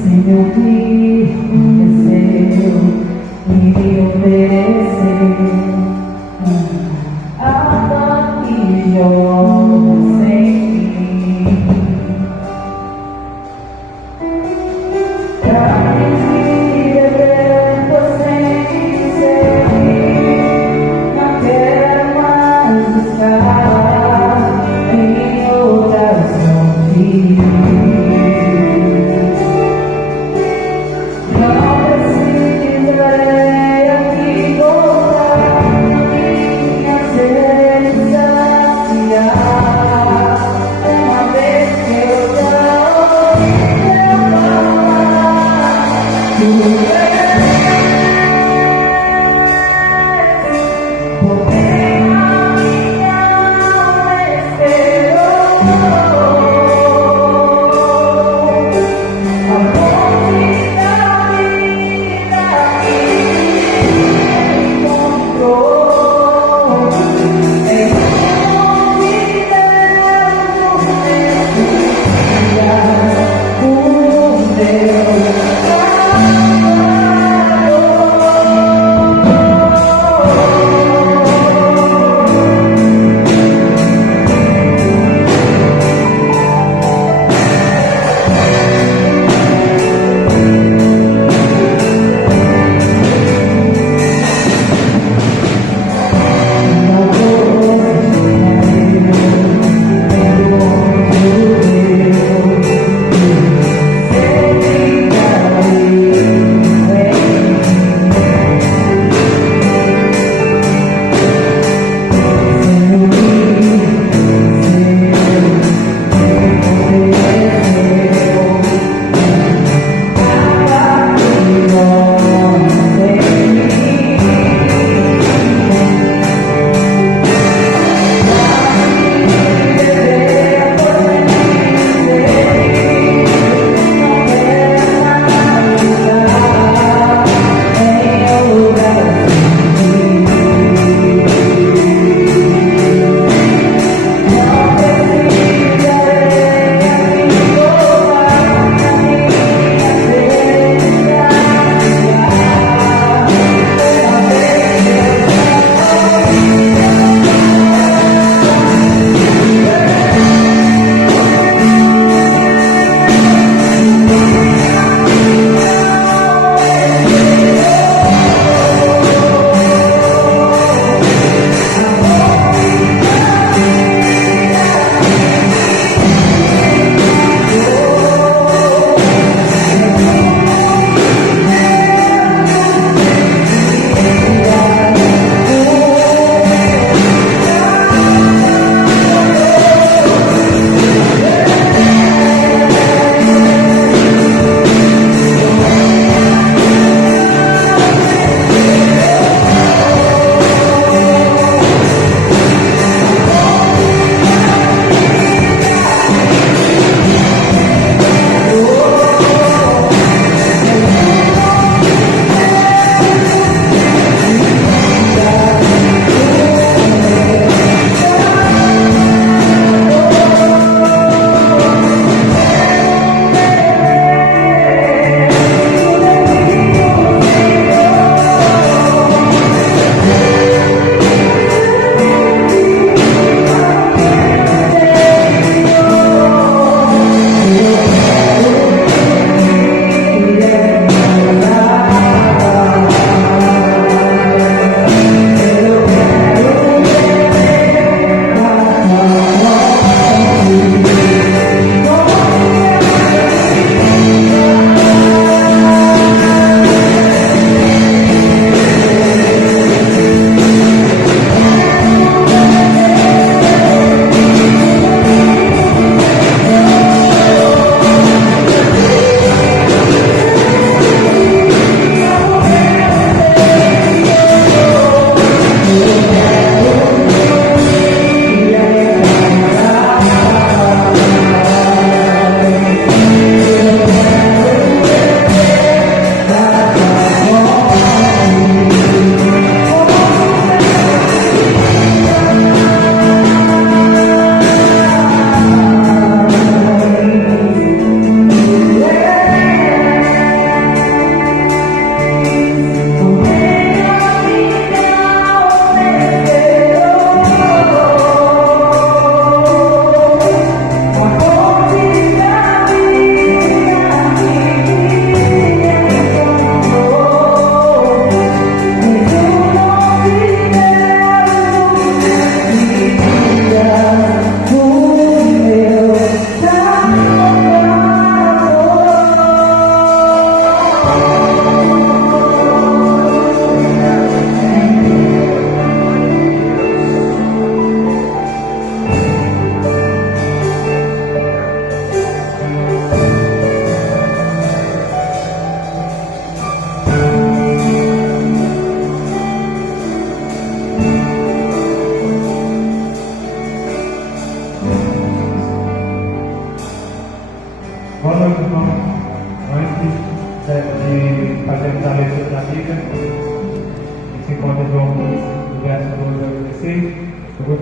Sem ouvir, desceu e me ofereceu água que jorra sem fim. Carnes e beber sem ser, não quero mais buscar em outras fontes. Yeah.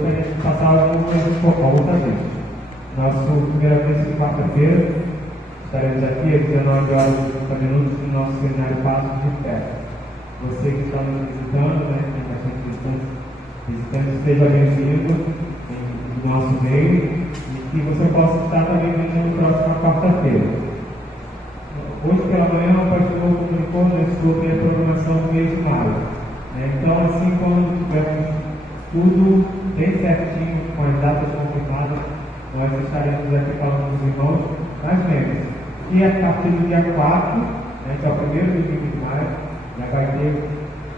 gostaria de passar algumas outra vez. Nosso primeira vez de quarta-feira, estaremos aqui às 19 horas e 30 minutos no nosso seminário Passos de Fé. Você que está nos visitando, né, tem bastante visitantes, esteja bem-vindo no nosso meio e que você possa estar também na próxima quarta-feira. Hoje pela manhã o pastor comunicou sobre a programação do mês de maio. Então, assim, quando tivermos tudo bem certinho, com as datas confirmadas, nós estaremos aqui falando com os irmãos. Mas lembre-se que a partir do dia 4, que é o primeiro domingo de maio, já vai ter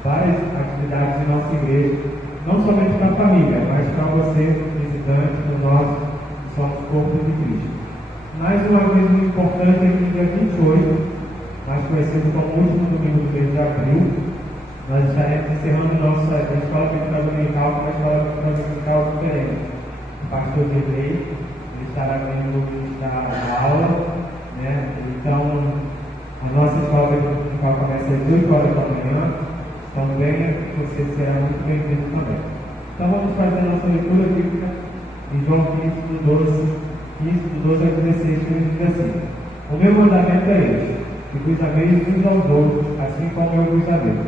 várias atividades em nossa igreja, não somente para a família, mas para você, visitante, nós que somos corpo de Cristo. Mais uma vez, muito importante é que no dia 28, mais conhecido como o último domingo do mês de abril, nós estaremos encerrando nossa escola bíblica dominical com uma escola bíblica dominical diferente. O pastor Dirley, ele estará vindo ministrar a aula, né? Então, a nossa escola bíblica dominical começa às 8 horas da manhã, então venha, você será muito bem-vindo também. Então, vamos fazer a nossa leitura bíblica em João 15, do 12 ao 16, que diz assim: o meu mandamento é este, que vos ameis uns aos outros, assim como eu vos amei.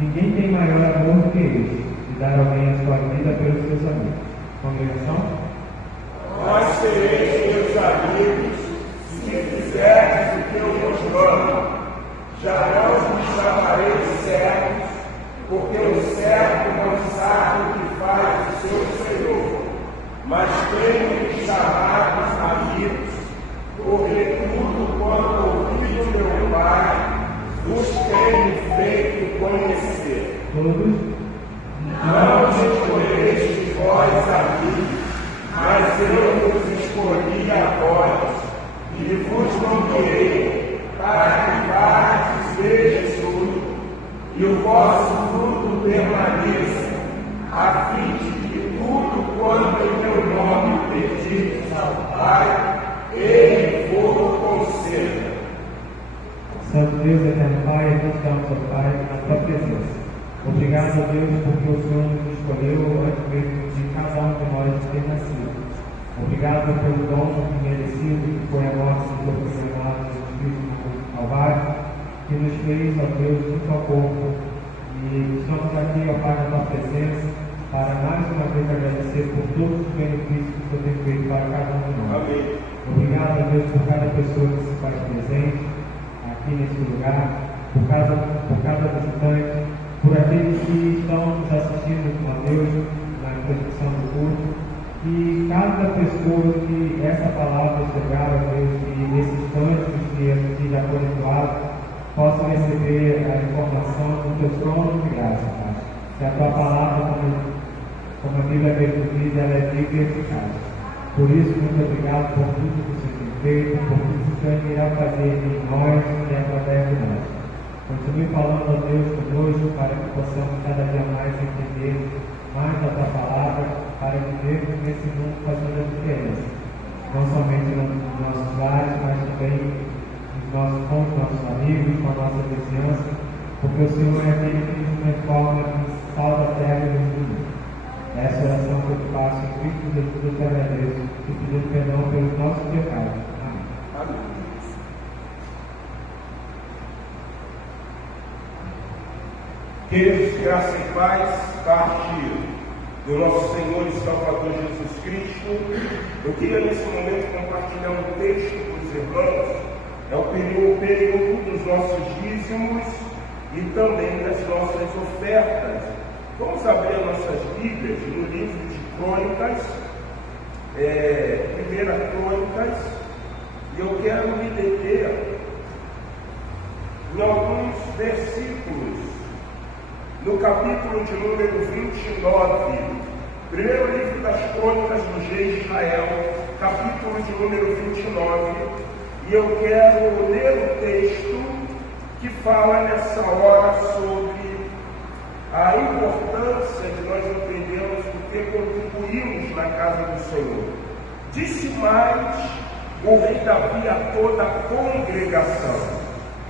Ninguém tem maior amor do que este, de dar alguém a sua vida pelos seus amigos. Congregação? Nós sereis meus amigos, se fizerdes o que eu vos mando. Já não vos chamarei de servos, porque o servo não sabe o que faz o seu Senhor. Mas tenho que chamar-vos amigos, porque tudo quanto ouvi de meu Pai, vos tenho feito conhecer. Todos? Não os escolheste vós amigos, mas eu vos escolhi a vós, e vos nomeei, para que partes deis fruto, e o vosso fruto permaneça, a fim de que tudo quanto em meu nome pedirdes ao Pai, Ele vos conceda. Santo Deus, eterno Pai, nós estamos, ó Pai, na tua presença. Obrigado a Deus porque o Senhor nos escolheu antes mesmo de cada um de nós ter nascido. Obrigado pelo dom merecido que foi a morte do teu Filho amado Jesus Cristo no Calvário, que nos fez, ó Deus, junto ao corpo. E estamos aqui, ó Pai, na tua presença, para mais uma vez agradecer por todos os benefícios que o Senhor tem feito para cada um de nós. Amém. Obrigado a Deus por cada pessoa que se faz presente aqui nesse lugar, por cada visitante, por aqueles que estão nos assistindo, a Deus, na transmissão do culto, e cada pessoa que essa palavra chegar a Deus e nesses cantos que já foram doados, possa receber a informação do teu trono de graça, Pai. Que a tua palavra, como a Bíblia mesmo diz, ela é viva e eficaz. Por isso, muito obrigado por tudo que você tem feito, por tudo que o Senhor irá fazer em nós e através de nós. Continue falando a Deus conosco para que possamos cada dia mais entender mais da tua palavra, para vivermos nesse mundo fazendo a diferença. Não somente nos nossos lares, mas também com os nossos amigos, com a nossa vizinhança, porque o Senhor é aquele que nos transforma em sal da terra e luz do mundo. Essa oração que eu faço em Cristo Jesus, eu te agradeço e pedindo perdão pelos nossos pecados. Amém. Amém. Queridos, graça e paz, parte do nosso Senhor e Salvador Jesus Cristo, eu queria nesse momento compartilhar um texto com os irmãos. É o período dos nossos dízimos e também das nossas ofertas. Vamos abrir nossas Bíblias no livro de Crônicas, 1 Crônicas, e eu quero me deter em alguns versículos. No capítulo de número 29, primeiro livro das Crônicas dos Reis de Israel, capítulo de número 29, e eu quero ler o texto que fala nessa hora sobre a importância de nós entendermos o que contribuímos na casa do Senhor. Disse mais o rei Davi a toda a congregação: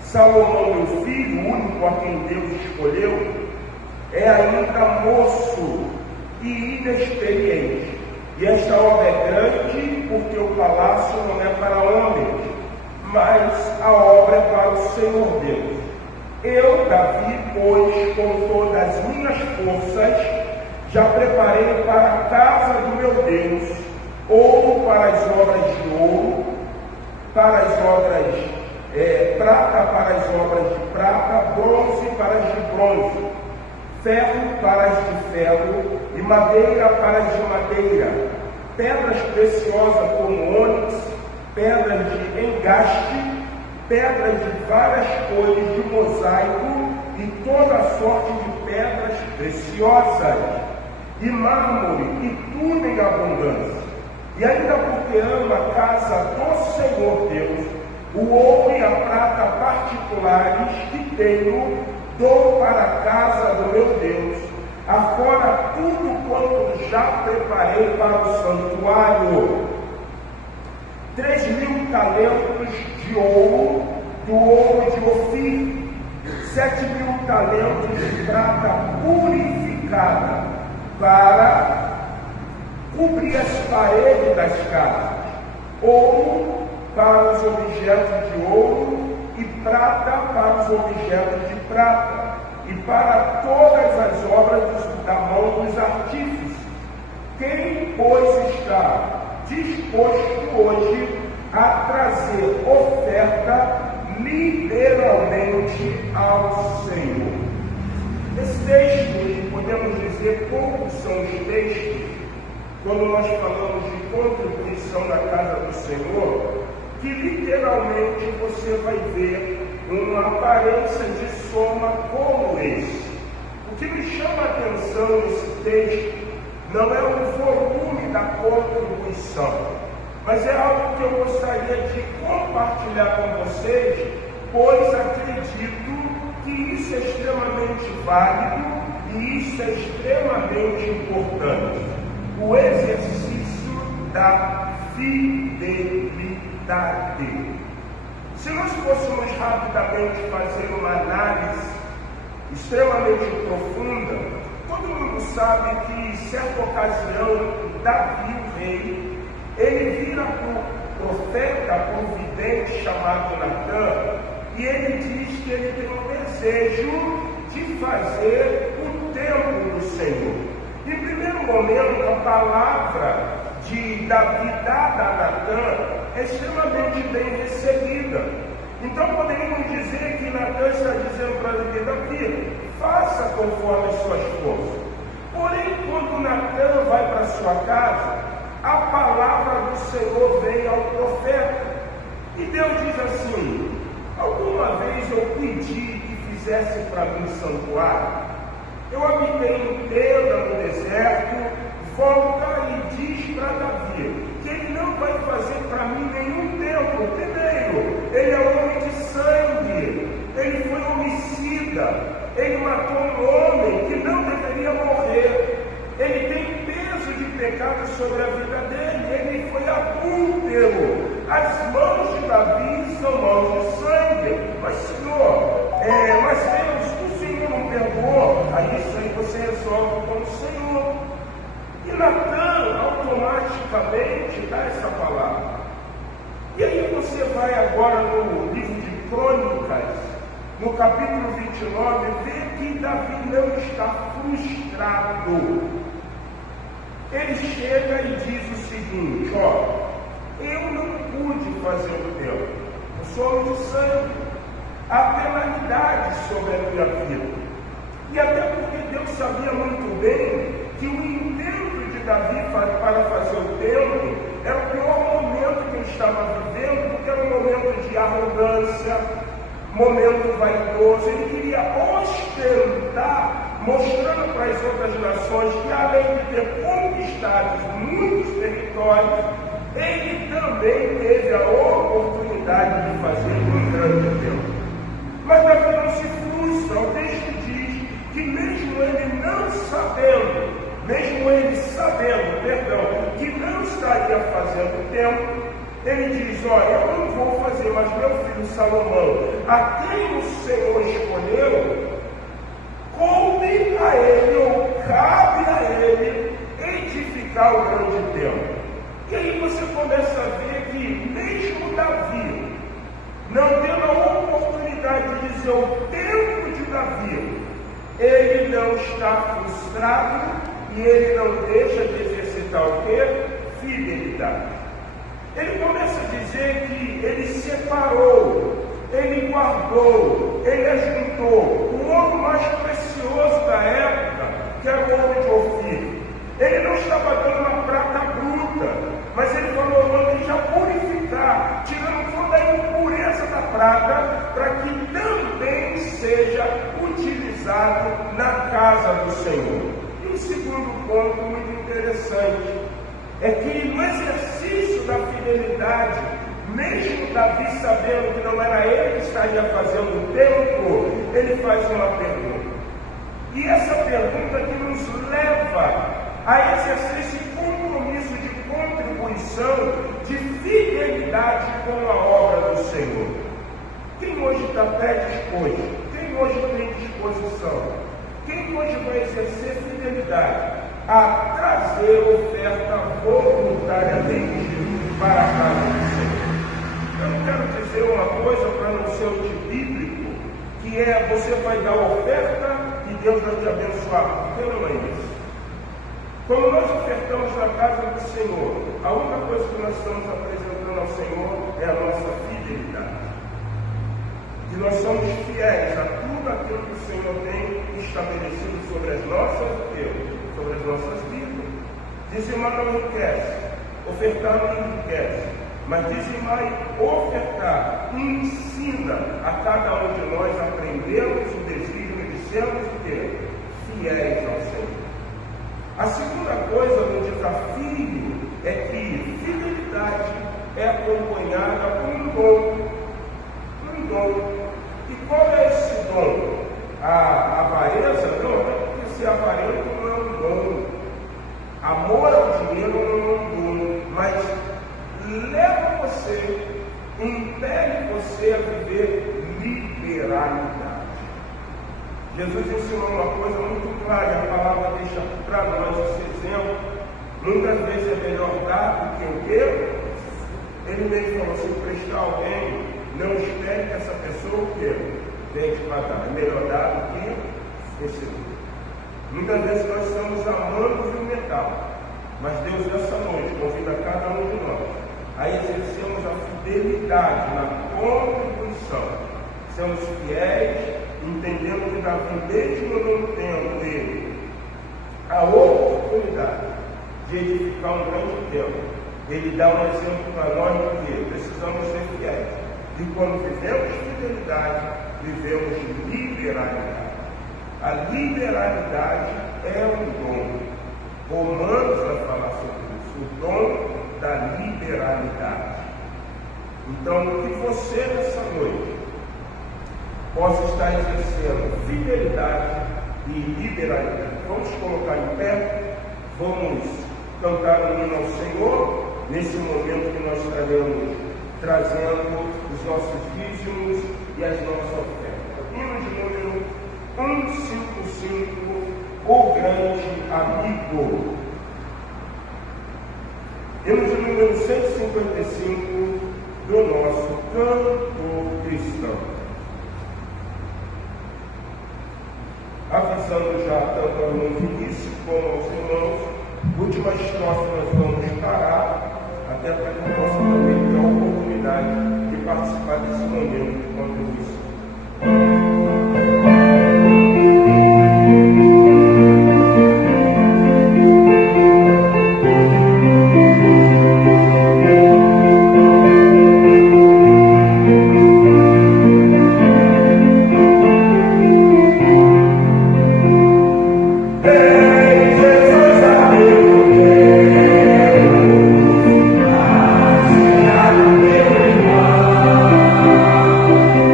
Salomão, meu filho, o único a quem Deus escolheu, é ainda moço e inexperiente. E esta obra é grande, porque o palácio não é para homens, mas a obra é para o Senhor Deus. Eu, Davi, pois, com todas as minhas forças, já preparei para a casa do meu Deus, ouro para as obras de ouro, para as obras prata para as obras de prata, bronze para as de bronze, ferro para as de ferro e madeira para as de madeira, pedras preciosas como ônix, pedras de engaste, pedras de várias cores de mosaico e toda sorte de pedras preciosas, e mármore e tudo em abundância. E ainda porque ama a casa do Senhor Deus, o ouro e a prata particulares que tenho, dou para a casa do meu Deus, afora tudo quanto já preparei para o santuário. 3.000 talentos de ouro, do ouro de Ofir, 7.000 talentos de prata purificada, para cobrir as paredes das casas, ouro para os objetos de ouro e prata para os objetos de prata, e para todas as obras da mão dos artífices. Quem, pois, está disposto hoje a trazer oferta liberalmente ao Senhor? Esse texto, e podemos dizer, poucos são os textos, quando nós falamos de contribuição na casa do Senhor, que literalmente você vai ver uma aparência de soma como esse. O que me chama a atenção nesse texto não é o volume da contribuição, mas é algo que eu gostaria de compartilhar com vocês, pois acredito que isso é extremamente válido e isso é extremamente importante. O exercício da fidelidade. Se nós fôssemos rapidamente fazer uma análise extremamente profunda, todo mundo sabe que em certa ocasião Davi, o rei, ele vira para o profeta, para o vidente chamado Natã, e ele diz que ele tem um desejo de fazer o templo do Senhor. Em primeiro momento, a palavra de Davi dada a Natã é extremamente bem recebida. Então poderíamos dizer que Natã está dizendo para Davi, faça conforme as suas forças. Porém, quando Natã vai para sua casa, a palavra do Senhor vem ao profeta. E Deus diz assim: alguma vez eu pedi que fizesse para mim santuário? Eu habitei em tenda no deserto. Volta e diz para Davi que ele não vai fazer para mim nenhum templo. Primeiro, ele é homem de sangue, ele foi homicida, ele matou um homem que não deveria morrer, ele tem peso de pecado sobre a vida dele, ele foi adúltero. As mãos de Davi são mãos de sangue. Mas Senhor, mas Deus, o Senhor não perdoou. Aí isso aí você resolve com o Senhor. E Natã automaticamente dá essa palavra. E aí você vai agora no livro de Crônicas, no capítulo 29, vê que Davi não está frustrado. Ele chega e diz o seguinte: ó, eu não pude fazer o templo, eu sou homem de sangue, há penalidade sobre a minha vida. E até porque Deus sabia muito bem que o intento de Davi para fazer o templo era o pior momento que ele estava vivendo, porque era um momento de arrogância, momento vaidoso. Ele queria ostentar, mostrando para as outras nações que, além de ter conquistado muitos territórios, ele também teve a oportunidade de fazer um grande templo. Mas Davi não se frustra. O texto diz que mesmo ele não sabendo, que não estaria fazendo o templo, ele diz: olha, eu não vou fazer, mas meu filho Salomão, a quem o Senhor escolheu, coube a ele, ou cabe a ele, vivificar o grande templo. E aí você começa a ver que mesmo Davi, não tendo a oportunidade de dizer o tempo de Davi, ele não está frustrado e ele não deixa de exercitar o quê? Fidelidade. Ele começa a dizer que ele separou, ele guardou, ele ajuntou o ouro mais precioso da época, que era o ouro de Ofir. Ele não estava dando uma prata bruta, mas ele falou, manda já purificar, tirando toda a impureza da prata, para que também seja utilizado na casa do Senhor. E um segundo ponto muito interessante, é que no exercício da fidelidade, mesmo Davi sabendo que não era ele que estaria fazendo o templo, ele faz uma pergunta. E essa pergunta que nos leva a exercer esse compromisso de contribuição, de fidelidade com a obra do Senhor. Quem hoje está predisposto? Quem hoje tem disposição? Quem hoje vai exercer fidelidade a trazer oferta voluntariamente para a casa do Senhor? Eu não quero dizer uma coisa para não ser antibíblico, que é você vai dar oferta e Deus vai te abençoar. Porque não é isso. Quando nós ofertamos na casa do Senhor, a única coisa que nós estamos apresentando ao Senhor é a nossa fidelidade. E nós somos fiéis a tudo aquilo que o Senhor tem estabelecido sobre as nossas vidas. Dizimar não enriquece, ofertar não enriquece, mas dizimar e ofertar ensina a cada um de nós a aprendermos o desígnio de sermos o quê? Fiéis ao Senhor. A segunda coisa do desafio é que fidelidade é acompanhada por um dom. Um dom. E qual é esse dom? A avareza? Não, porque ser avarento não é um dom. Amor ao dinheiro não é um dom, mas leva você, impele você a viver liberalidade. Jesus ensinou uma coisa muito clara, e a palavra deixa para nós esse exemplo. Muitas vezes é melhor dar do que o quê? Ele mesmo falou, se prestar alguém, não espere que essa pessoa o quê? Tenha que pagar. É melhor dar do que receber. Muitas vezes nós estamos amando o metal, mas Deus nessa noite convida cada um de nós a exercermos a fidelidade na contribuição. Sermos fiéis, entendendo que Davi, mesmo não tendo ele a oportunidade de edificar um grande templo, ele dá um exemplo para nós de que precisamos ser fiéis. E quando vivemos fidelidade, vivemos liberalidade. A liberalidade é um dom. Romanos vai falar sobre isso, o dom da liberalidade. Então, que você nessa noite possa estar exercendo fidelidade e liberalidade. Vamos colocar em pé, vamos cantar um hino ao Senhor, nesse momento que nós estaremos trazendo os nossos dízimos e as nossas ofertas. Hino de número 155, o grande amigo. Hino de número 155 do nosso canto cristão. Avisando já tanto ao irmão Vinícius como aos irmãos, última estrofe nós vamos parar, até para que eu possa também ter a oportunidade de participar desse momento de contribuição.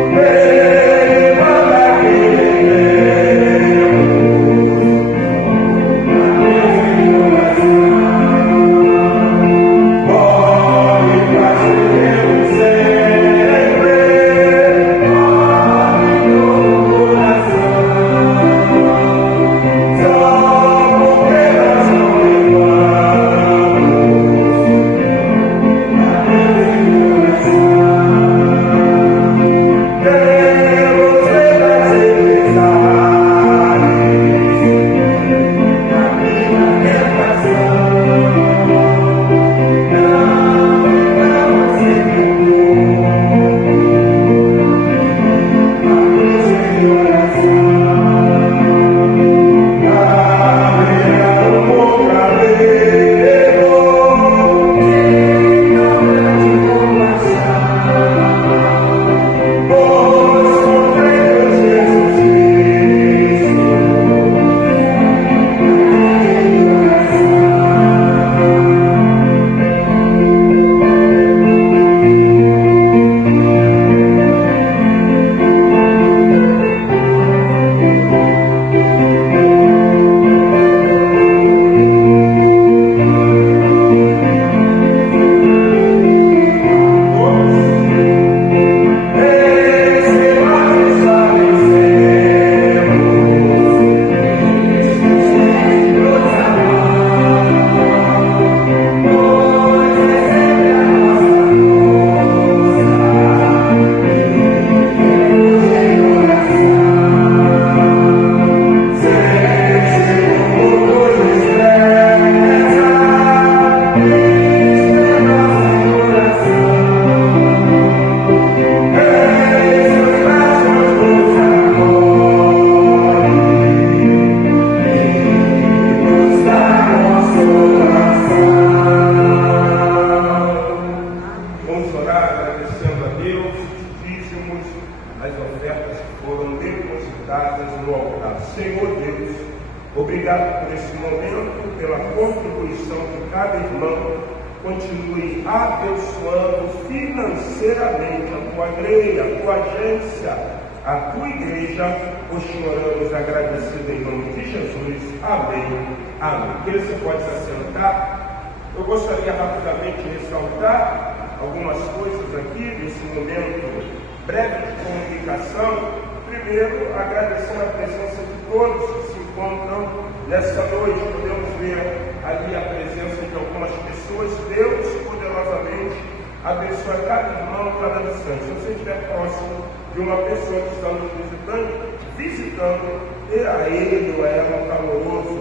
Hey! irmão continue abençoando financeiramente a tua igreja, a tua agência, a tua igreja, pois te oramos agradecido em nome de Jesus. Amém. Amém. Querido, você pode se assentar. Eu gostaria rapidamente de ressaltar algumas coisas aqui nesse momento breve de comunicação. Primeiro, agradecendo a presença de todos que se encontram nessa noite. Podemos ver ali a presença de algumas pessoas. Deus poderosamente abençoa cada irmão, cada distância. Se você estiver próximo de uma pessoa que está nos visitando, dê a ele ou a ela um caloroso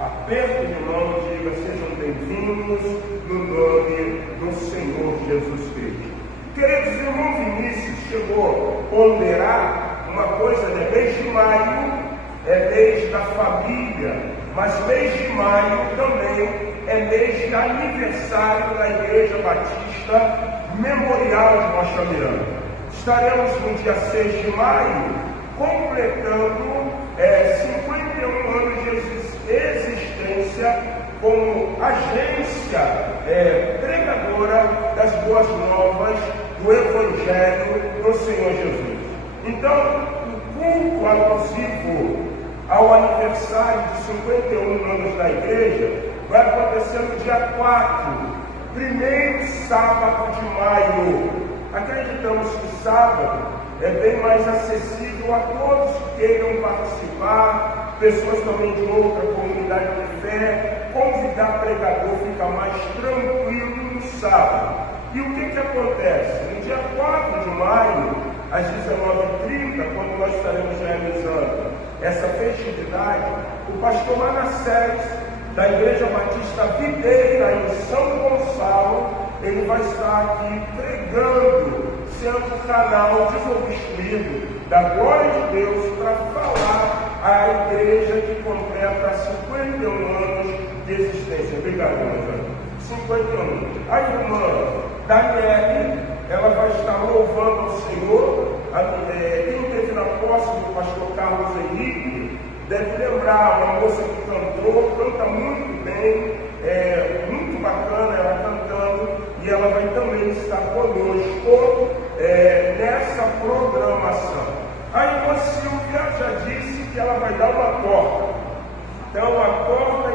aperto de mão e diga: sejam bem-vindos no nome do Senhor Jesus Cristo. Queridos irmãos, Vinícius chegou a ponderar uma coisa, né? Mês de maio é mês da família, mas mês de maio também é mês de aniversário da Igreja Batista Memorial de Rocha Miranda. Estaremos no dia 6 de maio completando 51 anos de existência como agência pregadora das boas novas do Evangelho do Senhor Jesus. Então, o culto alusivo ao aniversário de 51 anos da igreja vai acontecer no dia 4, primeiro sábado de maio. Acreditamos que sábado é bem mais acessível a todos que queiram participar, pessoas também de outra comunidade de fé. Convidar pregador fica mais tranquilo no sábado. E o que acontece? No dia 4 de maio, às 19h30, quando nós estaremos realizando essa festividade, o pastor Manassés, da Igreja Batista Videira, em São Gonçalo, ele vai estar aqui pregando, sendo o canal desobstruído da glória de Deus para falar à igreja que completa 51 anos de existência. Obrigado, irmã. 51. A irmã Daniele, ela vai estar louvando ao Senhor. Quem teve na posse do pastor Carlos Henrique deve lembrar, uma moça que canta muito bem, muito bacana ela cantando, e ela vai também estar conosco nessa programação. A irmã Silvia já disse que ela vai dar uma torta. Então, a torta,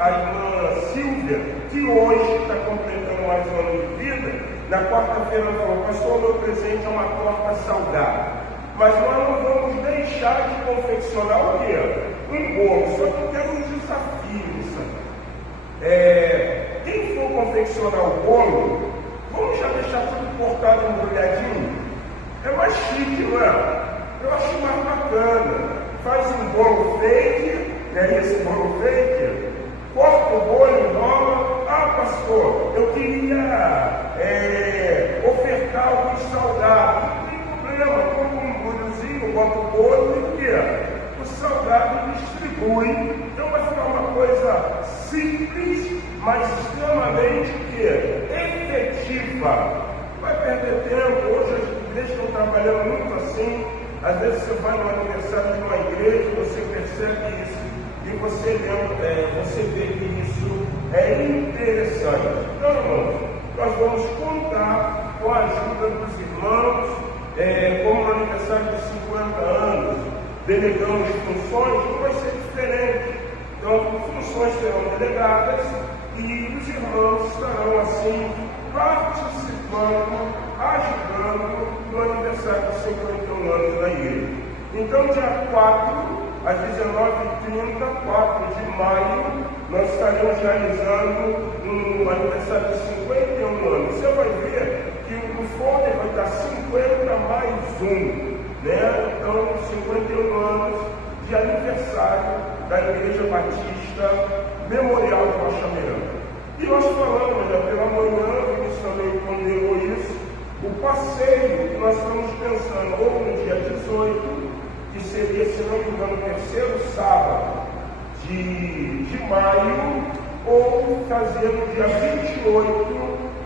a irmã Silvia, que hoje está completando mais um ano de vida, na quarta-feira ela falou: pastor, meu presente é uma torta salgada. Mas nós não vamos deixar de confeccionar o quê? Um bolo. Só que temos um desafio, sabe? Quem for confeccionar o bolo, vamos já deixar tudo cortado e embrulhadinho? É mais chique, não é? Eu acho mais bacana. Faz um bolo fake, esse bolo fake, corta o bolo e enrola. Ah, pastor, eu queria ofertar alguns salgados. Não tem problema, compra um bolhozinho, bota o bolo e o salgado distribui. Então vai ficar uma coisa simples, mas extremamente efetiva. Vai perder tempo. Hoje as igrejas estão trabalhando muito assim. Às vezes você vai no aniversário de uma igreja, você percebe isso e você vê que isso é interessante. Então, irmãos, nós vamos contar com a ajuda dos irmãos, como no aniversário de 50 anos, delegamos funções, não vai ser diferente. Então, funções serão delegadas e os irmãos estarão assim participando, ajudando no aniversário de 51 anos da igreja. Então, dia 4, às 19h30, 4 de maio, nós estaremos realizando um aniversário de 51 anos. Você vai ver que o folder vai estar 50 mais 1, né? Então, 51 anos de aniversário da Igreja Batista Memorial de Rocha Miranda. E nós falamos já pela manhã, o Vinícius também ponderou isso, o passeio que nós estamos pensando ou no dia 18, que seria, se não me engano, o terceiro sábado de maio, ou fazer no dia 28,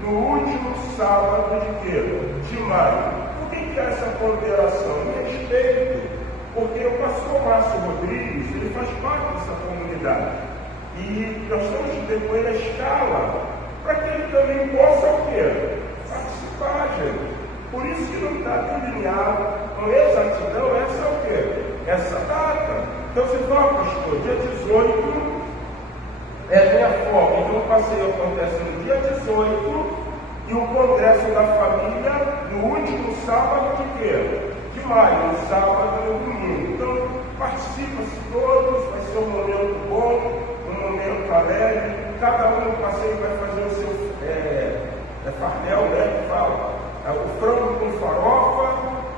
no último sábado de maio. Por que é essa ponderação? Em respeito, porque o pastor Márcio Rodrigues, ele faz parte dessa comunidade. E nós estamos de ver com ele a escala quê? Participar, gente. Por isso que não está delineado com exatidão essa é o quê? Essa data. Então você fala, pastor, dia 18 é minha folga. Então o passeio acontece no dia 18 e o congresso da família no último sábado de quê? De maio, no sábado e no domingo. Então participa-se todos, vai ser um momento bom, um momento alegre. Cada um no passeio vai fazer o seu farnel, né? Que fala. O frango com farofa,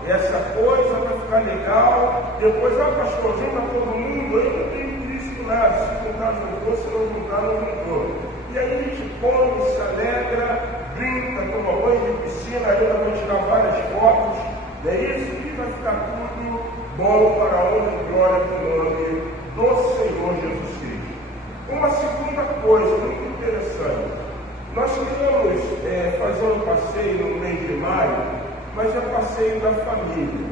essa coisa vai ficar legal. Depois, pastor, junta todo mundo, eu não tenho Cristo nada. Se juntar, juntou, se não juntar, não juntou. E aí a gente come, se alegra, brinca, toma banho de piscina, ainda vai tirar várias fotos. Não é isso? E vai ficar tudo bom para a honra e glória do nome do Senhor Jesus Cristo. Uma segunda coisa muito interessante. Nós queríamos fazer um passeio no mês de maio, mas é passeio da família.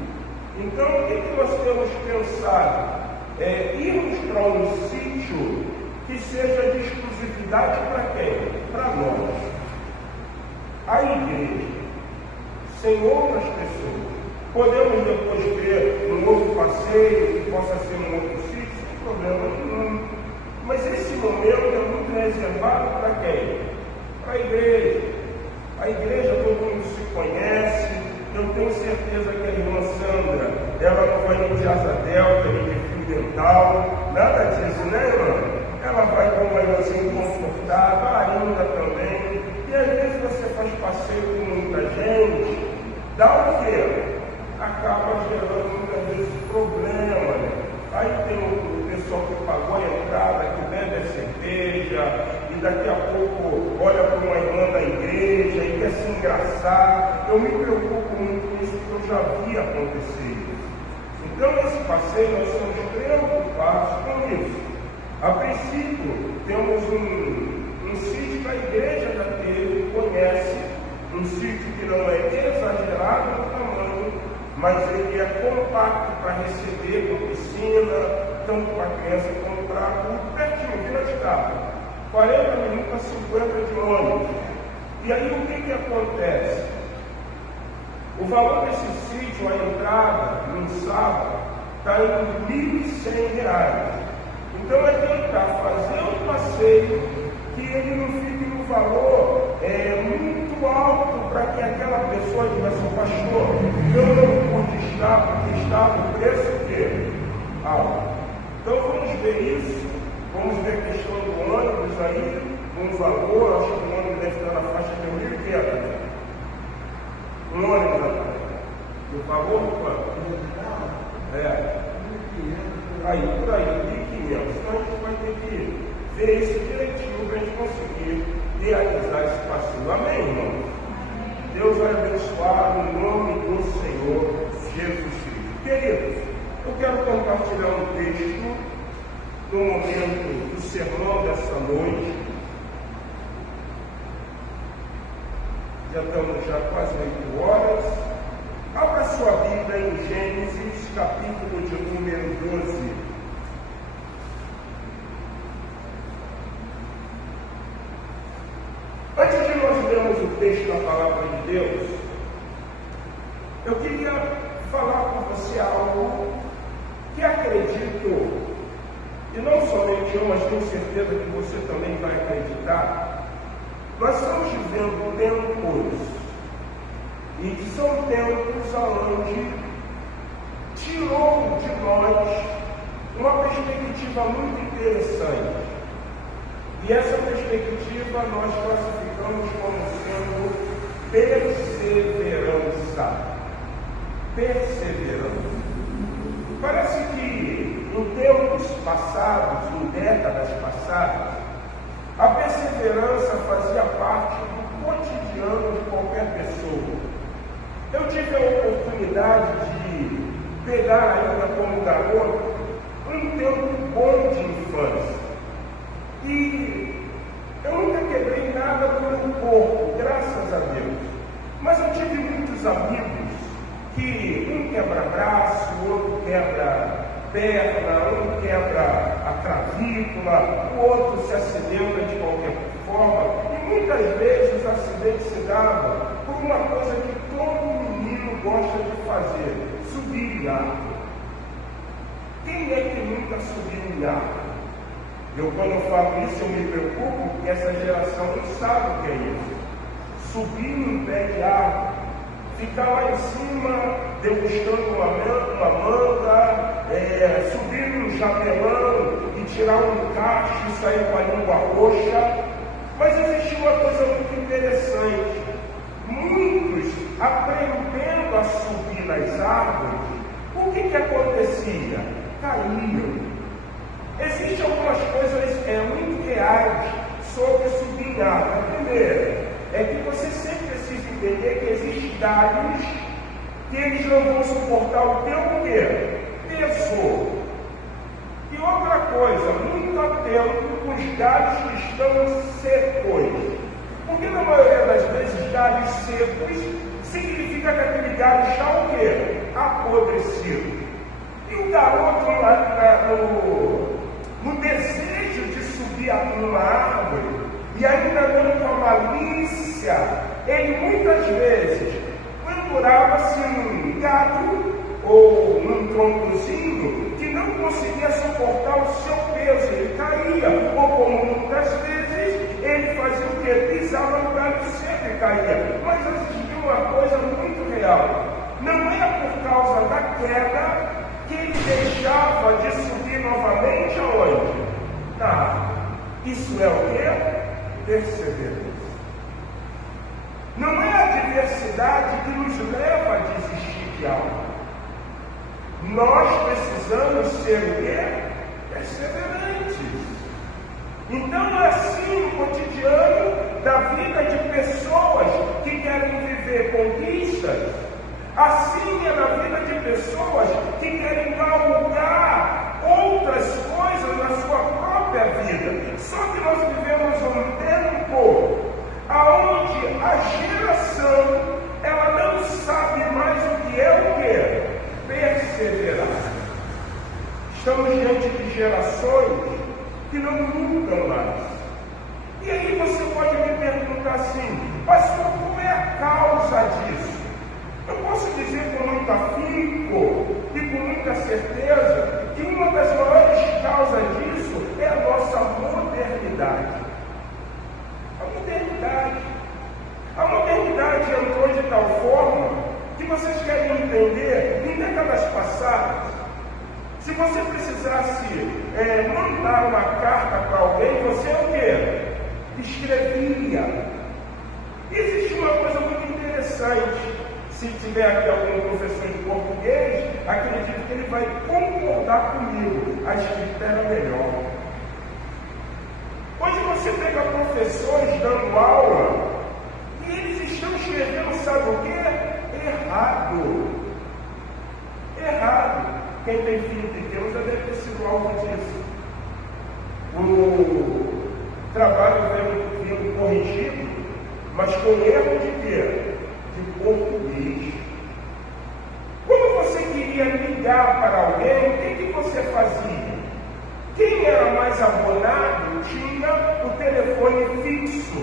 Então, o que nós temos pensado? Irmos para um sítio que seja de exclusividade para quem? Para nós. A igreja, sem outras pessoas. Podemos depois ver um outro passeio que possa ser um outro sítio, sem problema nenhum. Mas esse momento é muito reservado para quem? Para a igreja. A igreja todo mundo se conhece. Eu tenho certeza que a irmã Sandra, ela não vai nem de asa delta, nem de fio dental, nada disso, né, irmã? Ela vai com um banhozinho confortável, ainda também. E às vezes você faz passeio com muita gente, dá o quê? Acaba gerando muitas vezes problema, né? Aí tem o pessoal que pagou a entrada, que bebe a cerveja, e daqui a pouco olha para uma irmã da igreja e quer se engraçar. Eu me preocupo muito com isso, porque eu já vi acontecer isso. Então, nesse passeio, nós somos preocupados com isso. A princípio, temos um sítio que a igreja da teve, conhece, um sítio que não é exagerado no tamanho, mas ele é compacto para receber com piscina, tanto para criança quanto para adulto, pertinho, vila de carro. 40 minutos a 50 de ônibus. E aí o que acontece? O valor desse sítio, a entrada, no sábado, está em R$ 1.100. Então é tentar fazer um passeio que ele não fique no valor muito alto para que aquela pessoa diga assim, pastor, eu não pude estar porque estava o preço dele alto. Então vamos ver isso, vamos ver a questão do ônibus aí, um valor, acho que o ônibus deve estar na faixa de 1.500. Um ônibus, por favor, quanto? Aí, por aí, 1.500. Então a gente vai ter que ver isso direitinho para a gente conseguir realizar esse passeio. Amém, irmão? Deus vai abençoar no nome do Senhor Jesus Cristo. Queridos, eu quero compartilhar um texto no momento do sermão dessa noite. Já estamos quase 8 horas. Abra sua Bíblia em Gênesis, capítulo de número 12. Antes de nós lermos o texto da palavra de Deus, eu queria falar com você algo que acredito, e não somente eu, mas tenho certeza que você também vai acreditar. Nós estamos vivendo tempos, e são tempos onde tirou de nós uma perspectiva muito interessante. E essa perspectiva nós classificamos como sendo perseverança. Perseverança. Parece que em tempos passados, em décadas passadas, a perseverança fazia parte do cotidiano de qualquer pessoa. Eu tive a oportunidade de pegar ainda como garoto um tempo bom de infância. E eu nunca quebrei nada do meu corpo, graças a Deus. Mas eu tive muitos amigos que um quebra braço, o outro quebra perna, um quebra a clavícula, o outro se acidenta de qualquer forma. E muitas vezes acidentes se davam por uma coisa que todo menino gosta de fazer: subir em árvore. Quem é que nunca subiu em árvore? Quando eu falo isso, eu me preocupo, porque essa geração não sabe o que é isso. Subir num pé de árvore, ficar lá em cima degustando uma manga, subir num chapelão e tirar um cacho e sair com a língua roxa. Mas existe uma coisa muito interessante: muitos aprendendo a subir nas árvores, o que acontecia? Caíam. Existem algumas coisas muito reais sobre subir em árvore. A primeira é que você sempre precisa entender que existem galhos que eles não vão suportar o teu peso. E outra coisa, muito atento com os galhos que estão secos. Porque na maioria das vezes, galhos secos significa que aquele galho está o quê? Apodrecido. E o garoto no desejo de subir numa árvore, e ainda não com a malícia, ele muitas vezes pendurava-se num galho ou num troncozinho que não conseguia suportar o seu peso, ele caía, ou como muitas vezes ele fazia o quê? Pisava no galho seco e caía. Mas existia uma coisa muito real: não é por causa da queda que ele deixava de subir novamente aonde? Isso é o quê? Perseverança. Não é a adversidade que nos leva a desistir de algo. Nós precisamos ser o quê? Perseverantes. Então é assim no cotidiano da vida de pessoas que querem viver conquistas. Assim é na vida de pessoas que querem galgar outras coisas na sua própria vida. Só que nós vivemos um tempo onde a geração ela não sabe mais o que é o quê? Perseverar. Estamos diante de gerações que não mudam mais. E aí você pode me perguntar assim: pastor, qual é a causa disso? Eu posso dizer com muito afinco e com muita certeza que uma das maiores causas disso é a nossa modernidade. A modernidade entrou de tal forma que vocês querem entender, em décadas passadas, se você precisasse mandar uma carta para alguém, você é o quê? Escrevia. E existe uma coisa muito interessante. Se tiver aqui algum professor de português, acredito que ele vai concordar comigo. A escrita era melhor. Hoje você pega professores dando aula e eles estão escrevendo, sabe o quê? Errado. Quem tem filho pequeno já deve ter sido alvo disso. O trabalho vem corrigido, mas com erro de quê? De português. Quando você queria ligar para alguém, o que você fazia? Quem era mais abonado tinha o telefone fixo.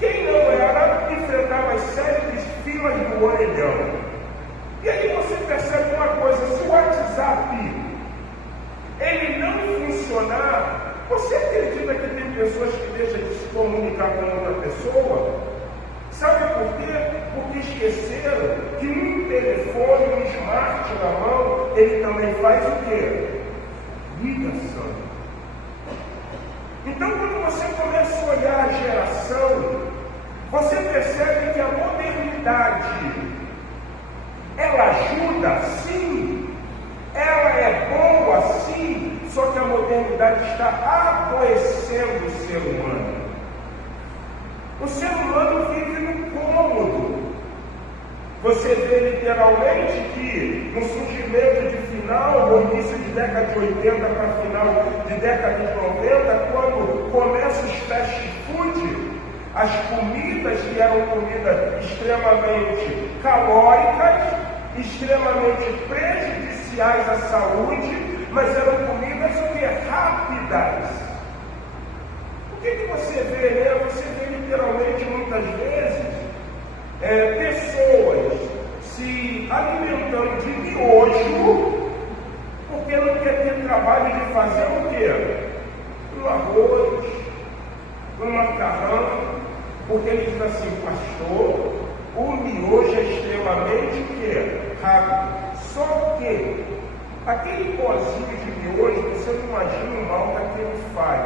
Quem não era, enfrentava as célebres filas do orelhão. E aí você percebe uma coisa: se o WhatsApp ele não funcionar, você acredita que tem pessoas que deixam de se comunicar com outra pessoa? Sabe por quê? Porque esqueceram que um telefone, um smart na mão, ele também faz o quê? Ligação. Então, quando você começa a olhar a geração, você percebe que a modernidade, ela ajuda, sim. Ela é boa, sim. Só que a modernidade está adoecendo o ser humano. O ser humano vive no cômodo. Você vê literalmente que no surgimento de final, no início de década de 80 para final de década de 90, quando começam os fast food, as comidas que eram comidas extremamente calóricas, extremamente prejudiciais à saúde, mas eram comidas rápidas. O que você vê, né? Você vê literalmente muitas muitas vezes pessoas se alimentando de miojo porque não quer ter trabalho de fazer o quê? Um arroz, um macarrão, porque ele diz assim, pastor, o miojo é extremamente o quê? Rápido. Só que aquele pozinho de miojo, você não imagina o mal que aquilo faz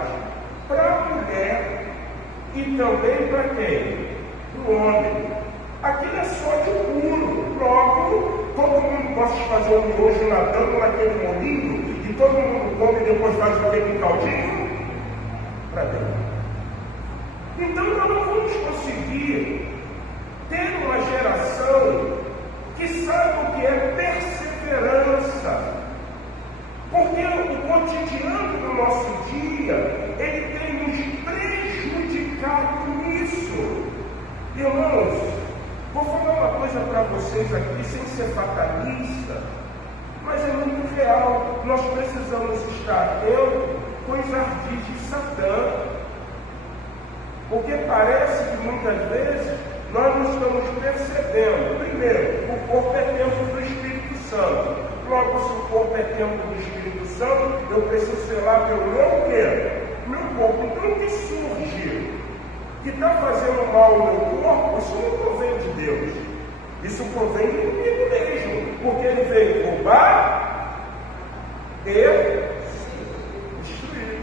para a mulher e também para quem? Para o homem. Aquilo é sódio puro. Logo, todo mundo gosta de fazer um miojo nadando naquele molinho e todo mundo come e depois faz aquele caldinho para dentro. Então nós não vamos conseguir ter uma geração que sabe o que é perseverança. Porque o cotidiano do nosso dia, ele tem nos prejudicado nisso. Irmãos, vou falar uma coisa para vocês aqui, sem ser fatalista, mas é muito real. Nós precisamos estar atentos com os ardis de Satã. Porque parece que muitas vezes nós não estamos percebendo. Primeiro, o corpo é templo do Espírito Santo. Logo, se o corpo é templo do Espírito Santo, eu preciso zelar pelo meu quê? Meu corpo. Então, o que surge que está fazendo mal ao meu corpo, isso não provém de Deus. Isso provém do inimigo mesmo. Porque ele veio roubar e destruir.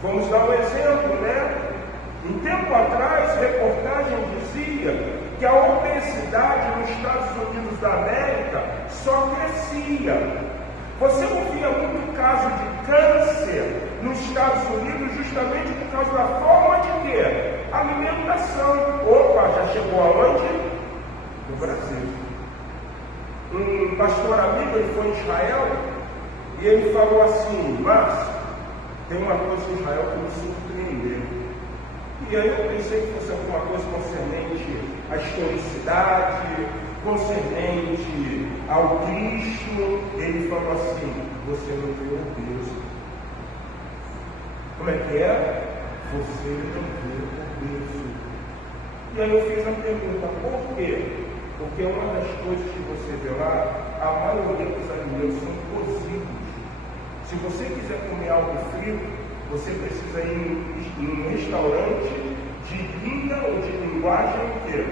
Vamos dar um exemplo, né? Um tempo atrás, reportagem dizia que a obesidade nos Estados Unidos da América só crescia. Você ouvia muito caso de câncer nos Estados Unidos justamente por causa da forma de quê? Alimentação. Opa, já chegou aonde? No Brasil. Um pastor amigo, ele foi em Israel e ele falou assim, Márcio, tem uma coisa em Israel que me surpreendeu. E aí eu pensei que fosse alguma coisa concernente à historicidade, concernente ao Cristo. Ele falou assim, você não vê o Deus. Como é que é? Você não vê o Deus. E aí eu fiz a pergunta, por quê? Porque uma das coisas que você vê lá, a maioria dos alimentos são cozidos. Se você quiser comer algo frito, você precisa ir em um restaurante de língua ou de linguagem inteira.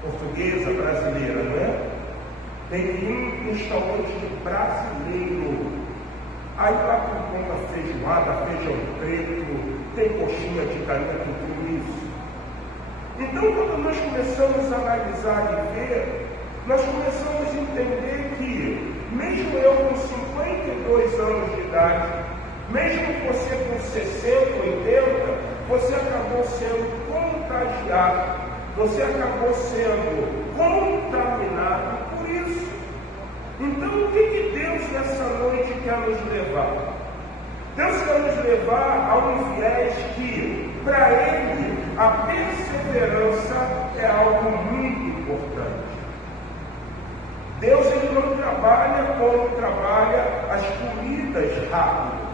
Portuguesa, brasileira, não é? Tem que ir em um restaurante brasileiro. Aí lá tu compra feijoada, feijão preto, tem coxinha de galinha com tudo isso. Então, quando nós começamos a analisar e ver, nós começamos a entender que, mesmo eu com 52 anos de idade, mesmo você com 60, 80, você acabou sendo contagiado, você acabou sendo contaminado por isso. Então, o que Deus nessa noite quer nos levar? Deus quer nos levar a um viés que, para Ele, a perseverança é algo muito importante. Deus ele não trabalha como trabalha as comidas rápidas.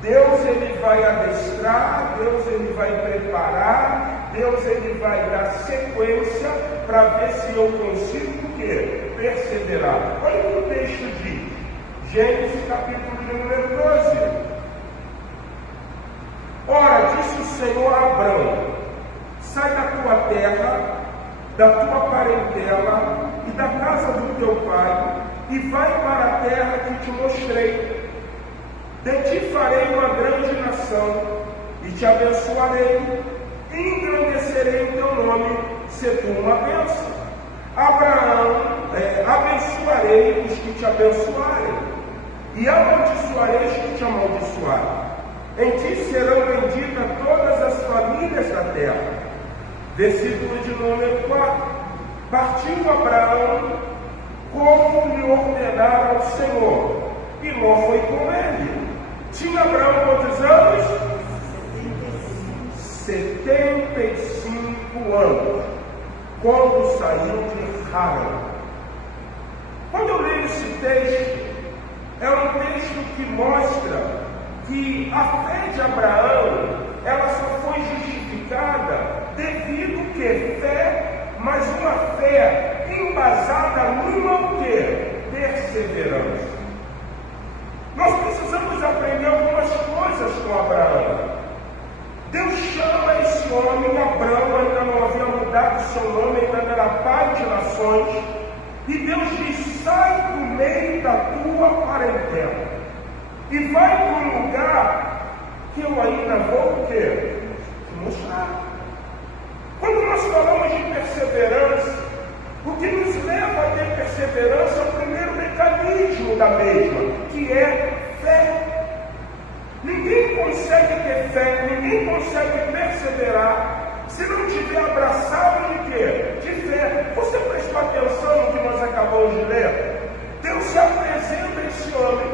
Deus ele vai adestrar, Deus ele vai preparar, Deus ele vai dar sequência para ver se eu consigo o quê? Perseverar. Olha o que o texto diz. Gênesis capítulo número 12. Ora, disse o Senhor a Abrão, sai da tua terra, da tua parentela e da casa do teu pai, e vai para a terra que te mostrei. De ti farei uma grande nação, e te abençoarei, e engrandecerei o teu nome, se tu uma bênção. Abraão, abençoarei os que te abençoarem, e amaldiçoarei os que te amaldiçoarem. Em ti serão benditas todas as famílias da terra. Versículo de número 4. Partiu Abraão, como lhe ordenara ao Senhor, e Ló foi com ele. Tinha Abraão quantos anos? 75 anos, quando saiu de Harã. Quando eu leio esse texto, é um texto que mostra que a fé de Abraão, ela só foi justificada que? Fé, mas uma fé embasada numa quê? Perseverança. Nós precisamos aprender algumas coisas com Abraão. Deus chama esse homem, Abraão ainda não havia mudado seu nome, ainda não era pai de nações, e Deus diz: sai do meio da tua parentela e vai para um lugar que eu ainda vou o quê? Te mostrar. Quando nós falamos de perseverança, o que nos leva a ter perseverança é o primeiro mecanismo da mesma, que é fé. Ninguém consegue ter fé, ninguém consegue perseverar se não tiver abraçado de quê? De fé. Você prestou atenção no que nós acabamos de ler? Deus se apresenta a esse homem,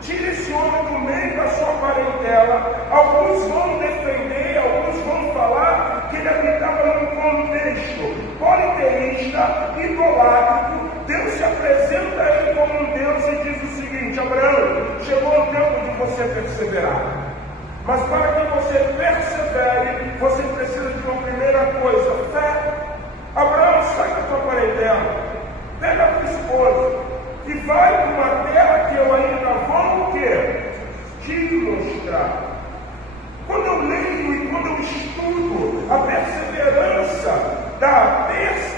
tira esse homem do meio da sua parentela. Alguns vão defender, alguns vão falar que ele habitava num contexto politeísta, idolátrico. Deus se apresenta a ele como um Deus e diz o seguinte: Abraão, chegou o tempo de você perseverar. Mas para que você persevere, você precisa de uma primeira coisa: fé. Abraão, sai da tua parentela, pega a tua esposa e vai para uma terra que eu ainda vou o quê? Te mostrar. Quando eu leio e quando eu estudo a perseverança,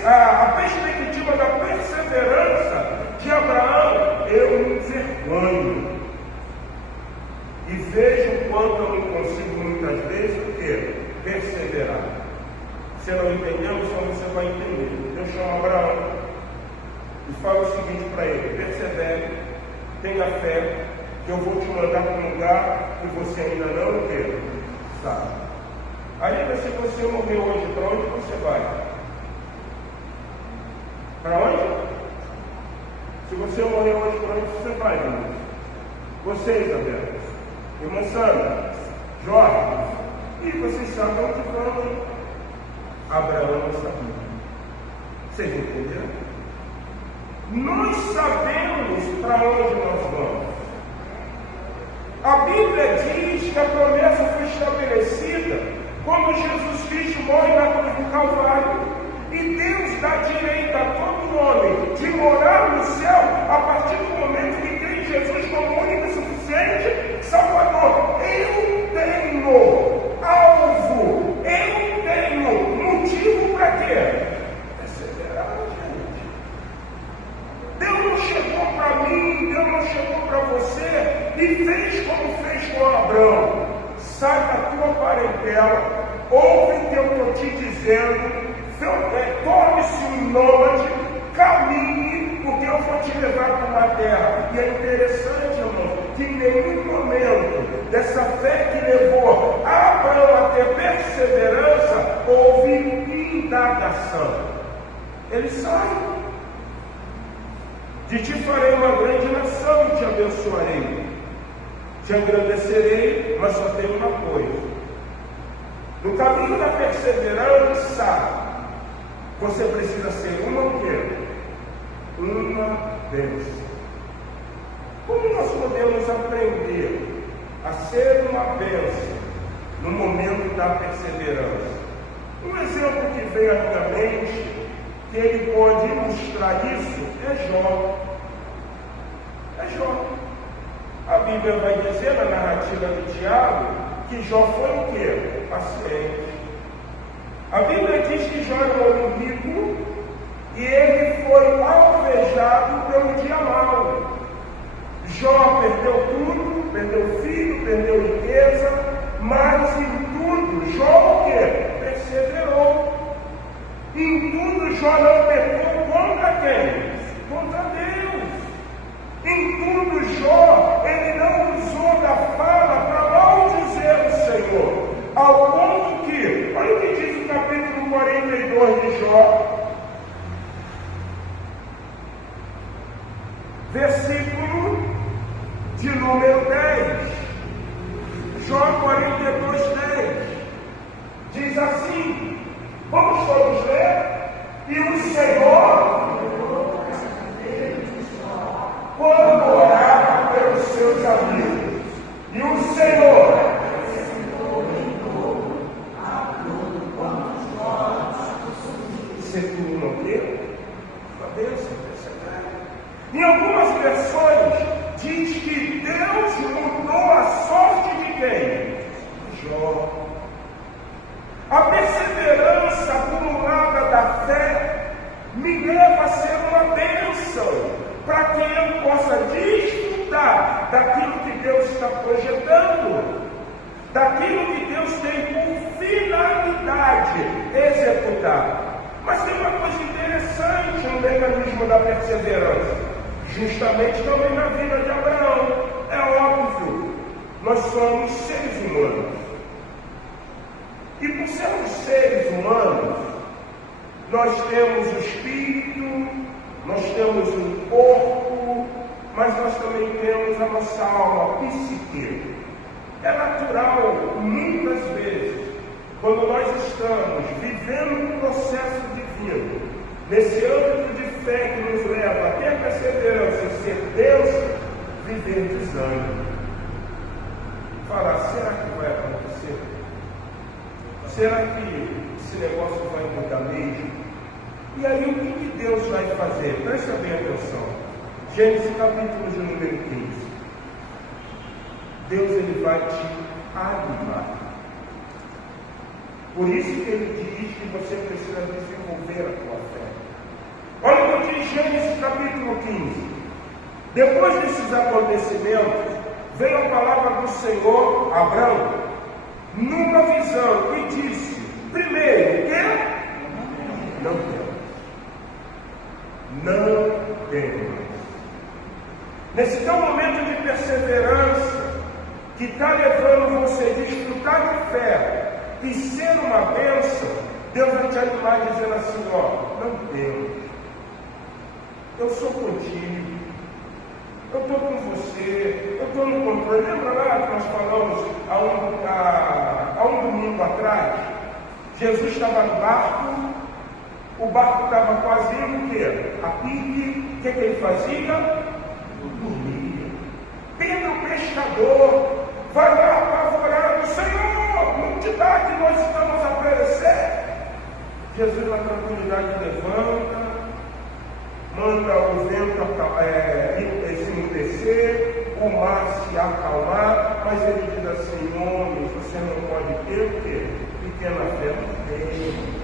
a perspectiva da perseverança de Abraão, eu me envergonho. E vejo o quanto eu não consigo muitas vezes o quê? Perseverar. Se não entendeu, só você vai entender. Deus chama Abraão e fala o seguinte para ele: persevere, tenha fé, que eu vou te mandar para um lugar que você ainda não quer, sabe? Ainda se você morrer hoje, para onde você vai? Para onde? Se você morrer hoje, para onde você vai, irmão? Você, Isabel, irmã Sandra, Jorge, e vocês sabem onde vão? Abraão não sabia. Vocês entenderam? Nós sabemos para onde nós vamos. A Bíblia diz que a promessa foi estabelecida quando Jesus Cristo morre na cruz do Calvário. E Deus dá direito a todo homem de morar no céu a partir do momento que crê em Jesus como único e suficiente Salvador. Eu tenho alvo, eu tenho motivo para quê? Perseverar, gente. Deus não chegou para mim, Deus não chegou para você e fez como fez com Abraão. Sai da tua parentela, ouve o que eu estou te dizendo, torne-se um nômade, caminhe, porque eu vou te levar para uma terra. E é interessante, irmão, que em nenhum momento dessa fé que levou Abraão a ter perseverança, houve indagação. Ele sai. De ti farei uma grande nação e te abençoarei. Te engrandecerei, mas só tem uma coisa. No caminho da perseverança, você precisa ser uma o quê? Uma bênção. Como nós podemos aprender a ser uma bênção no momento da perseverança? Um exemplo que veio à minha mente, que ele pode ilustrar isso, é Jó. É Jó. A Bíblia vai dizer na narrativa de Tiago que Jó foi o quê? Paciente. A Bíblia diz que Jó era um homem rico e ele foi alvejado pelo dia mau. Jó perdeu tudo, perdeu filho, perdeu riqueza, mas em tudo Jó o quê? Perseverou. Em tudo Jó não pecou contra quem? Contra Deus. Em tudo Jó, ele não usou da fala para maldizer o Senhor. Ao ponto que, olha o que diz o capítulo 42 de Jó, versículo de número 10. Jó 42, 10. Diz assim, vamos todos ler? E o Senhor, quando orava pelos seus amigos, e o Senhor se torna o quê? Uma bênção, persevera. Em algumas versões, diz que Deus mudou a sorte de quem? Jó. A perseverança acumulada da fé me leva a ser uma bênção, para que eu possa desfrutar daquilo que Deus está projetando, daquilo que Deus tem por finalidade executar. Mas tem uma coisa interessante no mecanismo da perseverança, justamente também na vida de Abraão. É óbvio, nós somos seres humanos. E por sermos seres humanos, nós temos o espírito, nós temos o corpo, mas nós também temos a nossa alma, psique. É natural, muitas vezes, quando nós estamos vivendo um processo divino, nesse âmbito de fé que nos leva até a perseverança em ser Deus, viver desânimo. Falar, será que vai acontecer? Será que esse negócio vai mudar mesmo? E aí o que Deus vai fazer? Presta bem atenção. Gênesis capítulo de número 15. Deus ele vai te animar. Por isso que ele diz que você precisa desenvolver a tua fé. Olha o que diz Gênesis capítulo 15. Depois desses acontecimentos, veio a palavra do Senhor a Abraão, numa visão, e disse: primeiro, o quê? Não temas. Não temas. Nesse teu momento de perseverança, que está levando você a desfrutar de fé e ser uma bênção, Deus vai te animar dizendo assim: ó, não temas. Eu sou contigo. Eu estou com você, eu estou no controle. Lembra lá que nós falamos há um domingo atrás? Jesus estava no barco, o barco estava quase indo o quê? A pique. O que ele fazia? Dormia. Pedro, pescador, vai lá apavorado: Senhor, não te dá que nós estamos a perecer? Jesus, na tranquilidade, levanta, manda o vento se enmudecer, o mar se acalmar, mas ele diz assim: homem, você não pode ter o quê? Pequena fé. Não tem.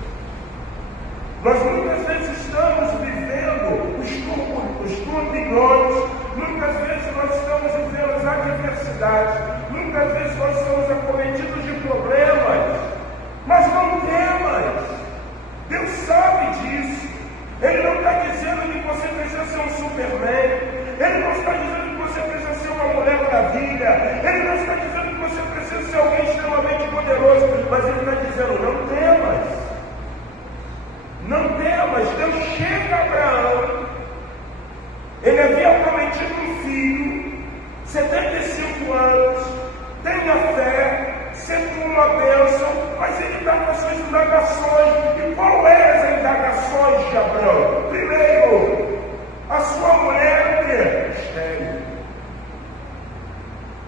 Nós muitas vezes estamos vivendo os turbilhões, muitas vezes nós estamos vivendo as adversidades, muitas vezes nós estamos acometidos de problemas, mas não temas. Deus sabe disso. Ele não está dizendo que você precisa ser um Superman. Ele não está dizendo que você precisa ser uma mulher maravilha. Ele não está dizendo que você precisa ser alguém extremamente poderoso. Mas ele está dizendo: não temas. Não temas. Deus chega a Abraão. Ele havia prometido um filho, 75 anos, tenha fé, sempre uma bênção, mas ele está com as suas indagações. E qual é as indagações de Abraão? Primeiro, a sua mulher, o quê? Estéril.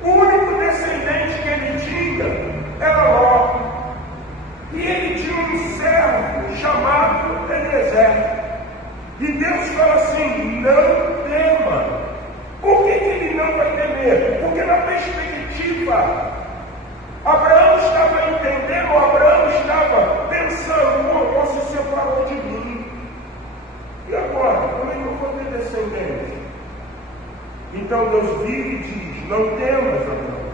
O único descendente que ele tinha era Ló. E ele tinha um servo chamado Eliezer. E Deus fala assim: não tema. Por que ele não vai temer? Porque na perspectiva, Abraão estava entendendo, Abraão estava pensando: o irmão se separou de mim. E agora? Como é que eu vou ter descendência? Então Deus vira e diz: não temas, Abraão,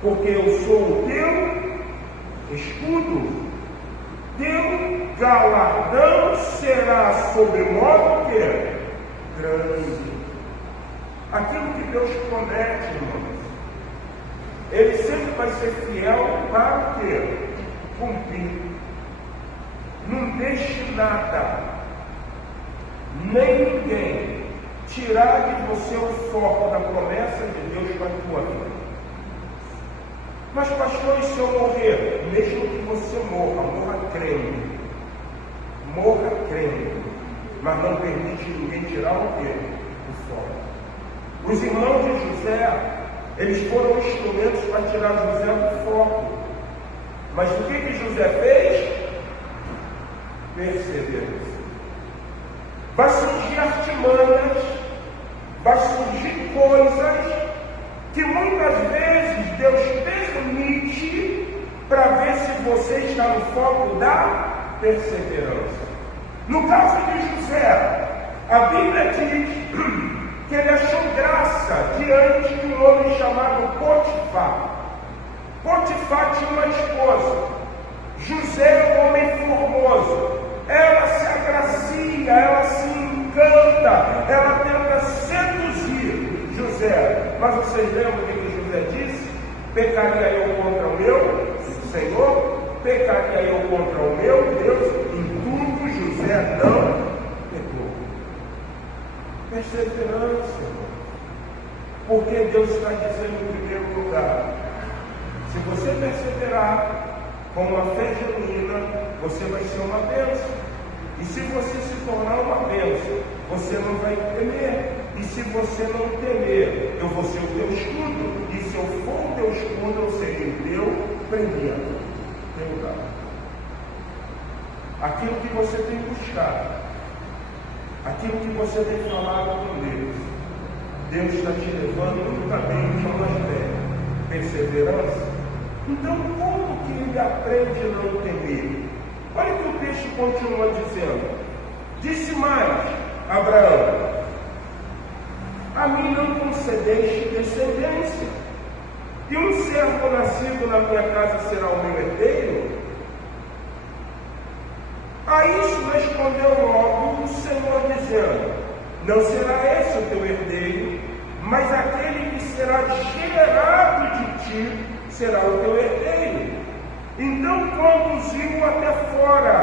porque eu sou o teu escudo. Teu galardão será sobremodo que grande. Aquilo que Deus promete, irmãos, Ele sempre vai ser fiel para o quê? Cumprir. Não deixe nada, nem ninguém, tirar de você o foco da promessa de Deus para a tua vida. Mas pastor, e se eu morrer? Mesmo que você morra crendo. Morra crendo. Mas não permite ninguém tirar o quê? O foco. Os irmãos de José, eles foram instrumentos para tirar José do foco. Mas o que José fez? Perseverança. semanas vai surgir coisas que muitas vezes Deus permite para ver se você está no foco da perseverança. No caso de José, a Bíblia diz que ele achou graça diante de um homem chamado Potifar. Potifar tinha uma esposa. José é um homem formoso. Ela se agracia, ela se encanta, ela tenta seduzir José. Mas vocês lembram o que José disse? Pecaria eu contra o meu Senhor? Pecaria eu contra o meu Deus? Em tudo José não pecou. Perseverança, irmão. Porque Deus está dizendo em primeiro lugar: se você perseverar com uma fé genuína, você vai ser uma bênção. E se você se tornar uma bênção, você não vai temer. E se você não temer, eu vou ser o teu escudo. E se eu for o teu escudo, eu serei o teu pendente. Tem lugar. Aquilo que você tem buscado, aquilo que você tem falado com Deus, Deus está te levando unicamente a uma fé, perseverança. Então, como que ele aprende a não temer? Olha o que o texto continua dizendo. Disse mais Abraão: a mim não concedeste descendência, e um servo nascido na minha casa será o meu herdeiro? A isso respondeu logo o Senhor, dizendo: não será esse o teu herdeiro, mas aquele que será gerado de ti será o teu herdeiro. Então conduziu-o até fora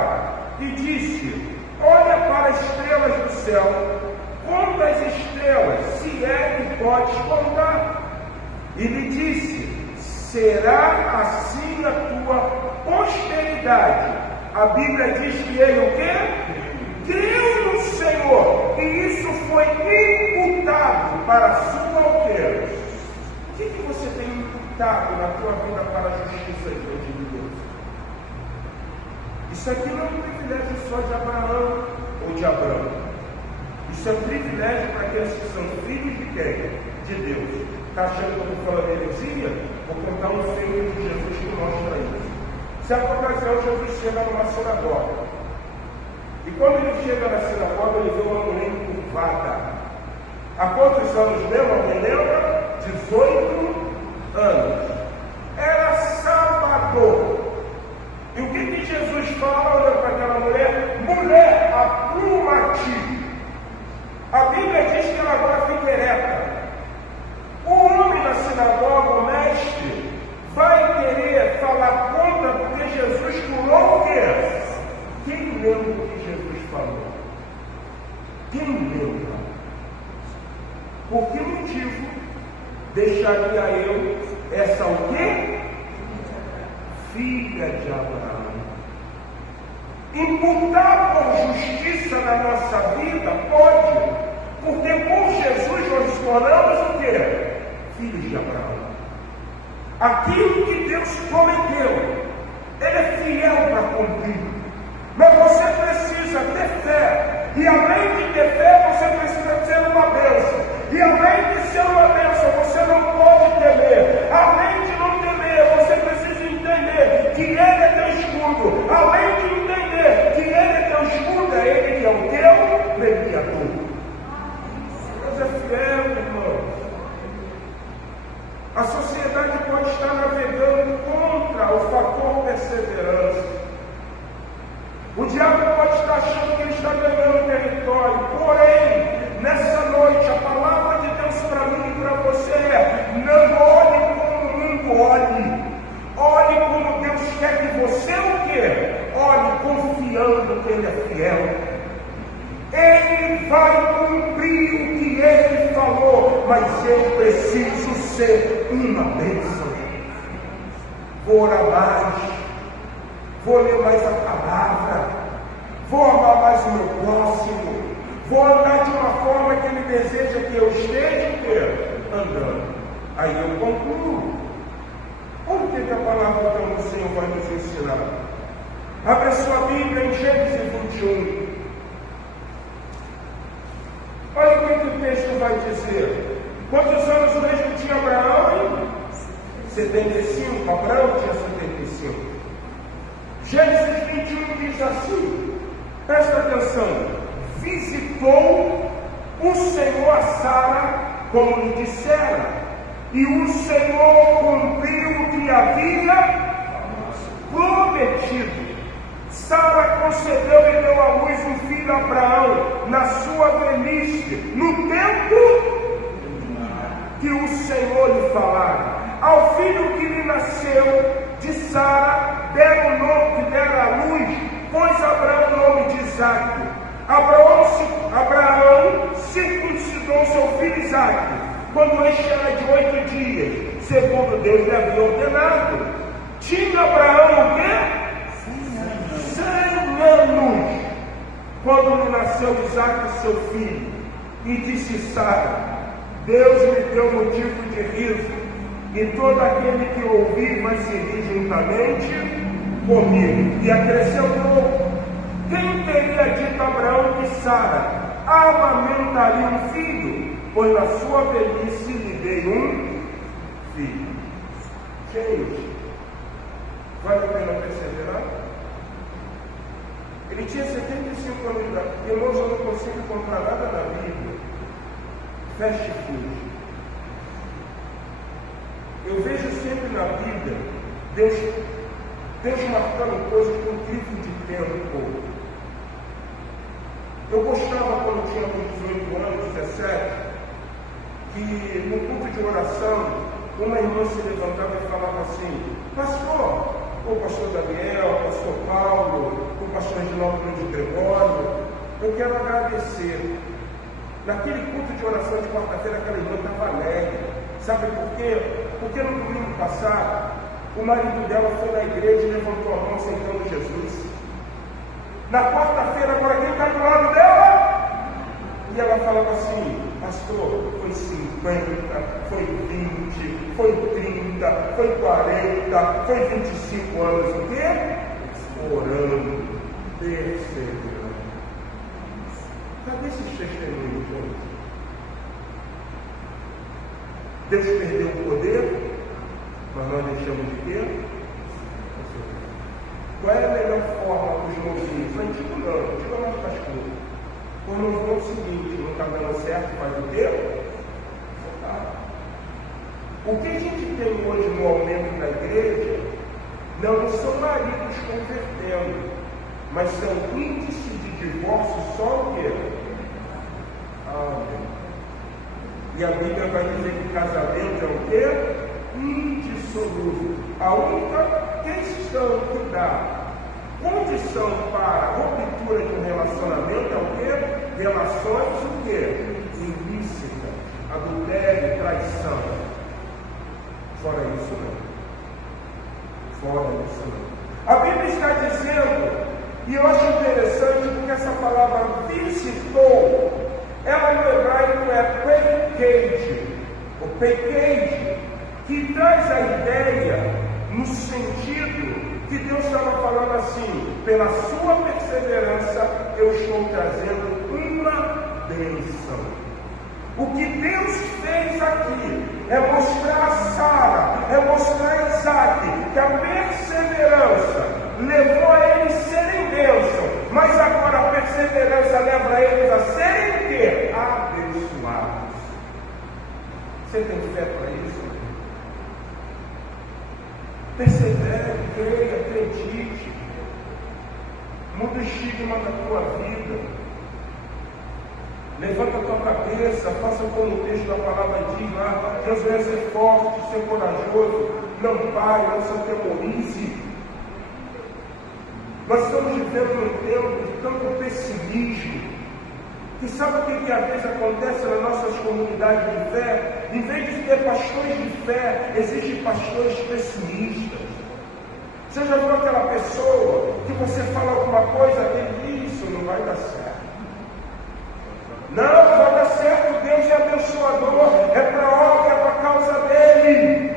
e disse: olha para as estrelas do céu, conta as estrelas, se é que podes contar. E lhe disse: será assim a tua posteridade. A Bíblia diz que ele o quê? Creu no Senhor, e isso foi imputado para a sua aldeia. O que você tem imputado na tua vida para a justiça diante de Deus? Isso aqui não é um privilégio só de Abraão ou de Abraão. Isso é um privilégio para aqueles que são filhos de quem? De Deus. Está achando que eu estou falando heresia? Vou contar um filme de Jesus que mostra isso. Certa ocasião, Jesus chega numa sinagoga. E quando ele chega na sinagoga, ele vê uma mulher encurvada. Há quantos anos mesmo? Alguém lembra? 18 anos. Era sábado. E o que Jesus fala olhando para aquela mulher? Mulher, apruma-te. A Bíblia diz que ela agora fica ereta. O homem na sinagoga, o mestre, vai querer falar contra porque Jesus curou o quê? Quem lembra o que Jesus falou? Quem lembra? Por que motivo deixaria eu essa o quê? Filha de Abraão. Imputar por justiça na nossa vida pode, porque por Jesus nós nos tornamos o quê? Filhos de Abraão. Aquilo que Deus prometeu, Ele é fiel para cumprir. Mas você precisa ter fé. E além de ter fé, você precisa ser uma bênção. E além de ser uma bênção, você não pode temer. Além de não temer, você precisa entender que Ele é teu escudo. Além de entender que Ele é teu escudo, é Ele que é o teu mediador. Deus é fiel, irmão. A sociedade pode estar navegando contra o fator perseverança. O diabo pode estar achando que ele está ganhando território. Porém, nessa noite, a palavra de Deus para mim e para você é: não olhe como o mundo olhe. Olhe como Deus quer que você o quê? Olhe confiando que Ele é fiel. Ele vai cumprir o que Ele falou, mas eu preciso ser uma bênção. Vou orar mais, vou ler mais a palavra, vou amar mais o meu próximo, vou andar de uma forma que Ele deseja que eu esteja andando. Aí eu concluo. Olha o que a palavra então do Senhor vai nos ensinar. Abra sua Bíblia em Gênesis 21. que o texto vai dizer? Quantos anos mesmo tinha Abraão? 75. Abraão tinha 75. Gênesis 21 diz assim, presta atenção, visitou o Senhor a Sara, como lhe dissera, e o Senhor cumpriu o que havia prometido. Sara concedeu e deu à luz um filho a Abraão, na sua velhice, no tempo que o Senhor lhe falara. Ao filho que lhe nasceu de Sara, deram o nome que dera à luz, pôs Abraão o nome de Isaque. Abraão circuncidou seu filho Isaque, quando este era de 8 dias, segundo Deus lhe havia ordenado. Tinha Abraão o quê? 100 anos, quando lhe nasceu Isaque, seu filho. E disse Sara, Deus lhe deu motivo de riso, e todo aquele que ouvir vai se rir juntamente comigo. E acrescentou, quem teria dito a Abraão que Sara amamentaria um filho, pois na sua velhice lhe dei um filho. Gente, vale a pena perseverar? Ele tinha 75 anos de idade. Irmãos, eu não consigo encontrar nada na Bíblia. Fast food. Eu vejo sempre na Bíblia Deus marcando coisas com um grito de tempo. Eu gostava quando eu tinha 18 anos, 17, que no culto de oração, uma irmã se levantava e falava assim, pastor, o pastor Daniel, o pastor Paulo, o pastor Reginaldo de Gregório, eu quero agradecer. Naquele culto de oração de quarta-feira, aquela irmã estava alegre. Sabe por quê? Porque no domingo passado, o marido dela foi na igreja e levantou a mão aceitando Jesus. Na quarta-feira, agora quem está do lado dela? E ela falava assim, pastor, foi 50, foi 20, foi 30, foi 40, foi 25 anos. O quê? Orando, perseverando. Cadê esses testemunhos, gente? Deus perdeu o poder, mas nós deixamos de quê? Qual é a melhor forma para os movimentos? Antigo não, antigo é mais pastor. Quando nós vamos o seguinte, não está dando certo, faz o quê? O que a gente tem hoje no aumento da igreja não são maridos convertendo, mas são índices de divórcio só o quê? E a Bíblia vai dizer que o casamento é o quê? Indissolúvel. A única questão que dá condição para a ruptura de um relacionamento é o quê? Relações o quê? Ilícitas, adultério, traição. Fora isso não. Fora isso não. A Bíblia está dizendo, e eu acho interessante porque essa palavra visitou, ela no hebraico é pequeide, que traz a ideia no sentido que Deus estava falando assim, pela sua perseverança eu estou trazendo uma bênção. O que Deus fez aqui é mostrar a Sara, é mostrar a Isaque, que a perseverança levou a eles serem bênção, mas agora a perseverança leva eles a serem quê? Abençoados. Você tem fé para isso? Persevere, creia, acredite. Muda o estigma da tua vida. Levanta a tua cabeça, faça como o texto da palavra diz lá, Josué, ser forte, ser corajoso, não pare, não se atemorize. Nós estamos vivendo um tempo de tanto pessimismo, que sabe o que às vezes acontece nas nossas comunidades de fé? Em vez de ter pastores de fé, existem pastores pessimistas. Você já viu aquela pessoa que você fala alguma coisa e isso não vai dar certo? Não, vai dar certo, Deus é abençoador, é para a obra, é para a causa dele.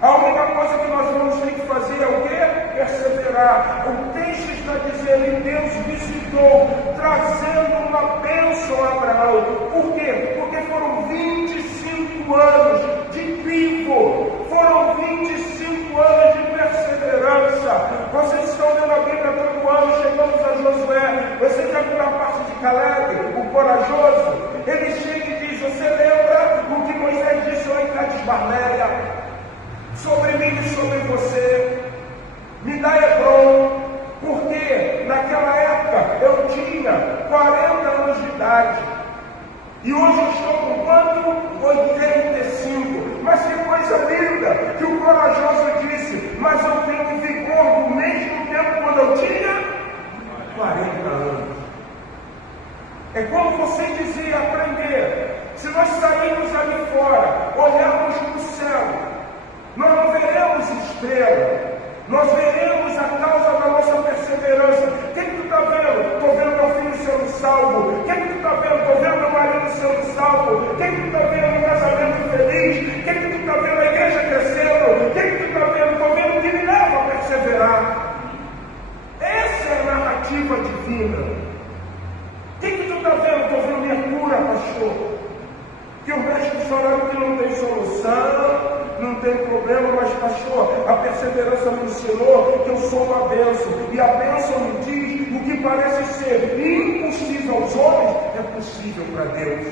A única coisa que nós vamos ter que fazer é o quê? Perseverar. O texto está dizendo, Deus visitou, trazendo uma bênção a Abraão. Por quê? Porque foram 25 anos de trigo, foram 25 anos de perseverança. Vocês estão lendo a Bíblia todo ano, chegamos a Josué. Você já viu a parte de Caleb, o corajoso? Ele chega e diz: você lembra o que Moisés disse lá em Cades Barneia? Sobre mim e sobre você, me dá Hebron, porque naquela época eu tinha 40 anos de idade, e hoje eu estou com quanto? 85. Mas que coisa linda, que o corajoso disse: mas eu tenho vigor do mesmo tempo quando eu tinha 40 anos. É como você dizia, aprender. Se nós sairmos ali fora, olharmos para o céu, nós não veremos estrela, nós veremos a causa da nossa perseverança. O que tu está vendo? Estou vendo meu filho sendo salvo. O que tu está vendo? Estou vendo meu marido sendo salvo. O que tu está vendo? Um casamento feliz. O que tu está vendo? A igreja crescendo. O que tu está vendo? Estou vendo o que me leva a perseverar. Essa é a narrativa divina. O que tu está vendo? Estou vendo minha cura, pastor. Que os médicos falaram que não tem solução, não tem problema, mas pastor, a perseverança me ensinou que eu sou uma bênção, e a bênção me diz: o que parece ser impossível aos homens é possível para Deus.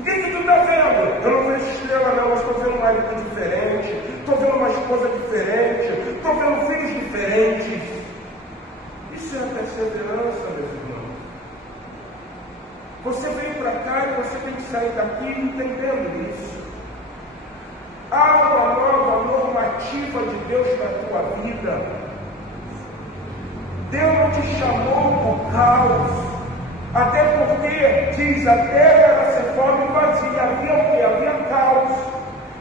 O que tu está vendo? Eu não vejo estrela não, mas estou vendo um marido diferente, estou vendo uma esposa diferente, estou vendo filhos diferentes. Isso é a perseverança, meus irmãos. Você veio para cá e você tem que sair daqui entendendo isso. Há uma nova normativa de Deus na tua vida. Deus não te chamou por caos. Até porque, diz, a terra era sem forma e vazia. Havia o quê? Havia caos.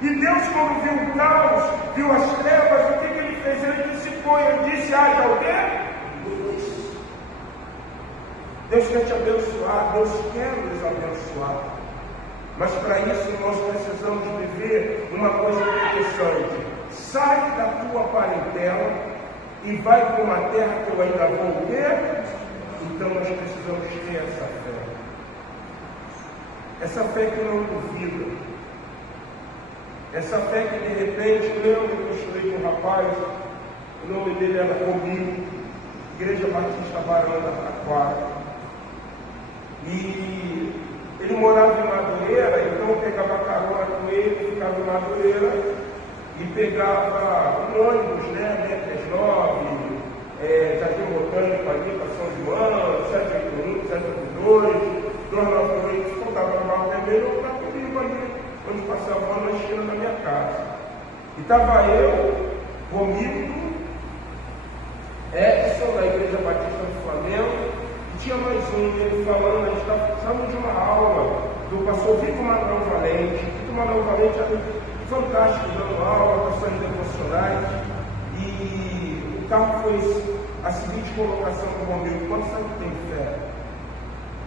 E Deus, quando viu o caos, viu as trevas, o que ele fez? Ele dissipou, ele disse: haja o quê? Deus quer te abençoar, Deus quer nos abençoar. Mas para isso nós precisamos viver uma coisa interessante. Sai da tua parentela e vai para uma terra que eu ainda vou ter. Então nós precisamos ter essa fé. Essa fé que não duvida. Essa fé que de repente, lembro que eu estudei com um rapaz, o nome dele era Romil, Igreja Batista Barão da Taquara. E ele morava em Madureira, então eu pegava carona com ele, ficava em Madureira e pegava um ônibus, né, 39, Jardim Botânico ali para São João, 781, 782, 298, voltava no Mar Vermelho, eu estava comigo ali, onde passava na esquina da minha casa. E estava eu, comigo, Edson, da Igreja Batista do Flamengo. Tinha mais um, ele falando, a gente estava precisando de uma aula do pastor Vitor Manuel Valente. Vitor Manuel Valente é fantástico, dando aula, passando devocionais. E o carro foi a seguinte colocação do Romeu: quanto sabe que tem fé?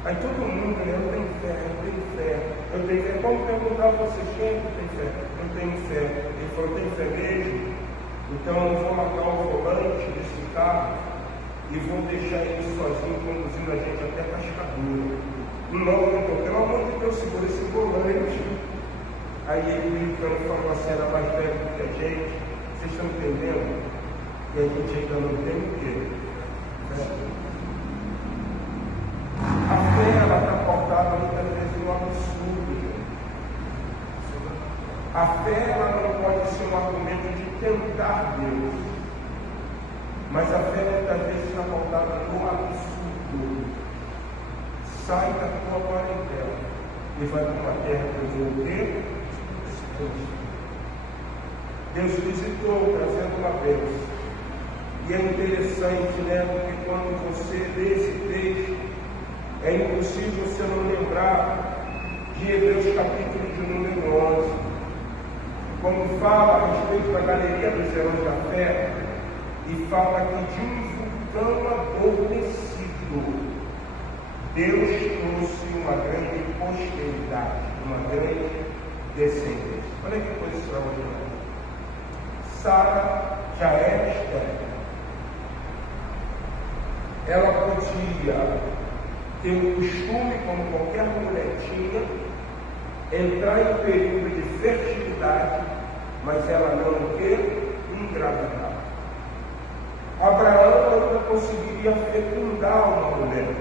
Aí todo mundo, né? Eu tenho fé, eu tenho fé, eu tenho fé. Como perguntar a vocês, quem tem fé? Eu tenho fé. Ele falou: tem fé mesmo? Então eu vou marcar o volante desse carro e vou deixar ele sozinho, conduzindo a gente até a Cascadura. Não, pelo amor de Deus, segura esse volante. Aí ele brincando falou assim: era mais velho do que a gente. Vocês estão entendendo? E a gente ainda não tem o quê? A fé, ela está pautada muitas vezes no absurdo, gente. A fé, ela não pode ser um argumento de tentar Deus. Mas a fé muitas vezes está pautada no absurdo. Sai da tua parentela e vai para uma terra que eu vou ter. Deus visitou, trazendo uma bênção. E é interessante, né? Porque quando você lê esse texto, é impossível você não lembrar de Hebreus capítulo de número 11. Quando fala a respeito da galeria dos heróis da fé, e fala que de um vulcão adormecido, Deus trouxe uma grande posteridade, uma grande descendência. Olha que coisa extraordinária. Sara já era estéril. ela podia ter o costume, como qualquer mulher tinha, entrar em período de fertilidade, mas ela não engravidar. Abraão ainda conseguiria fecundar uma mulher,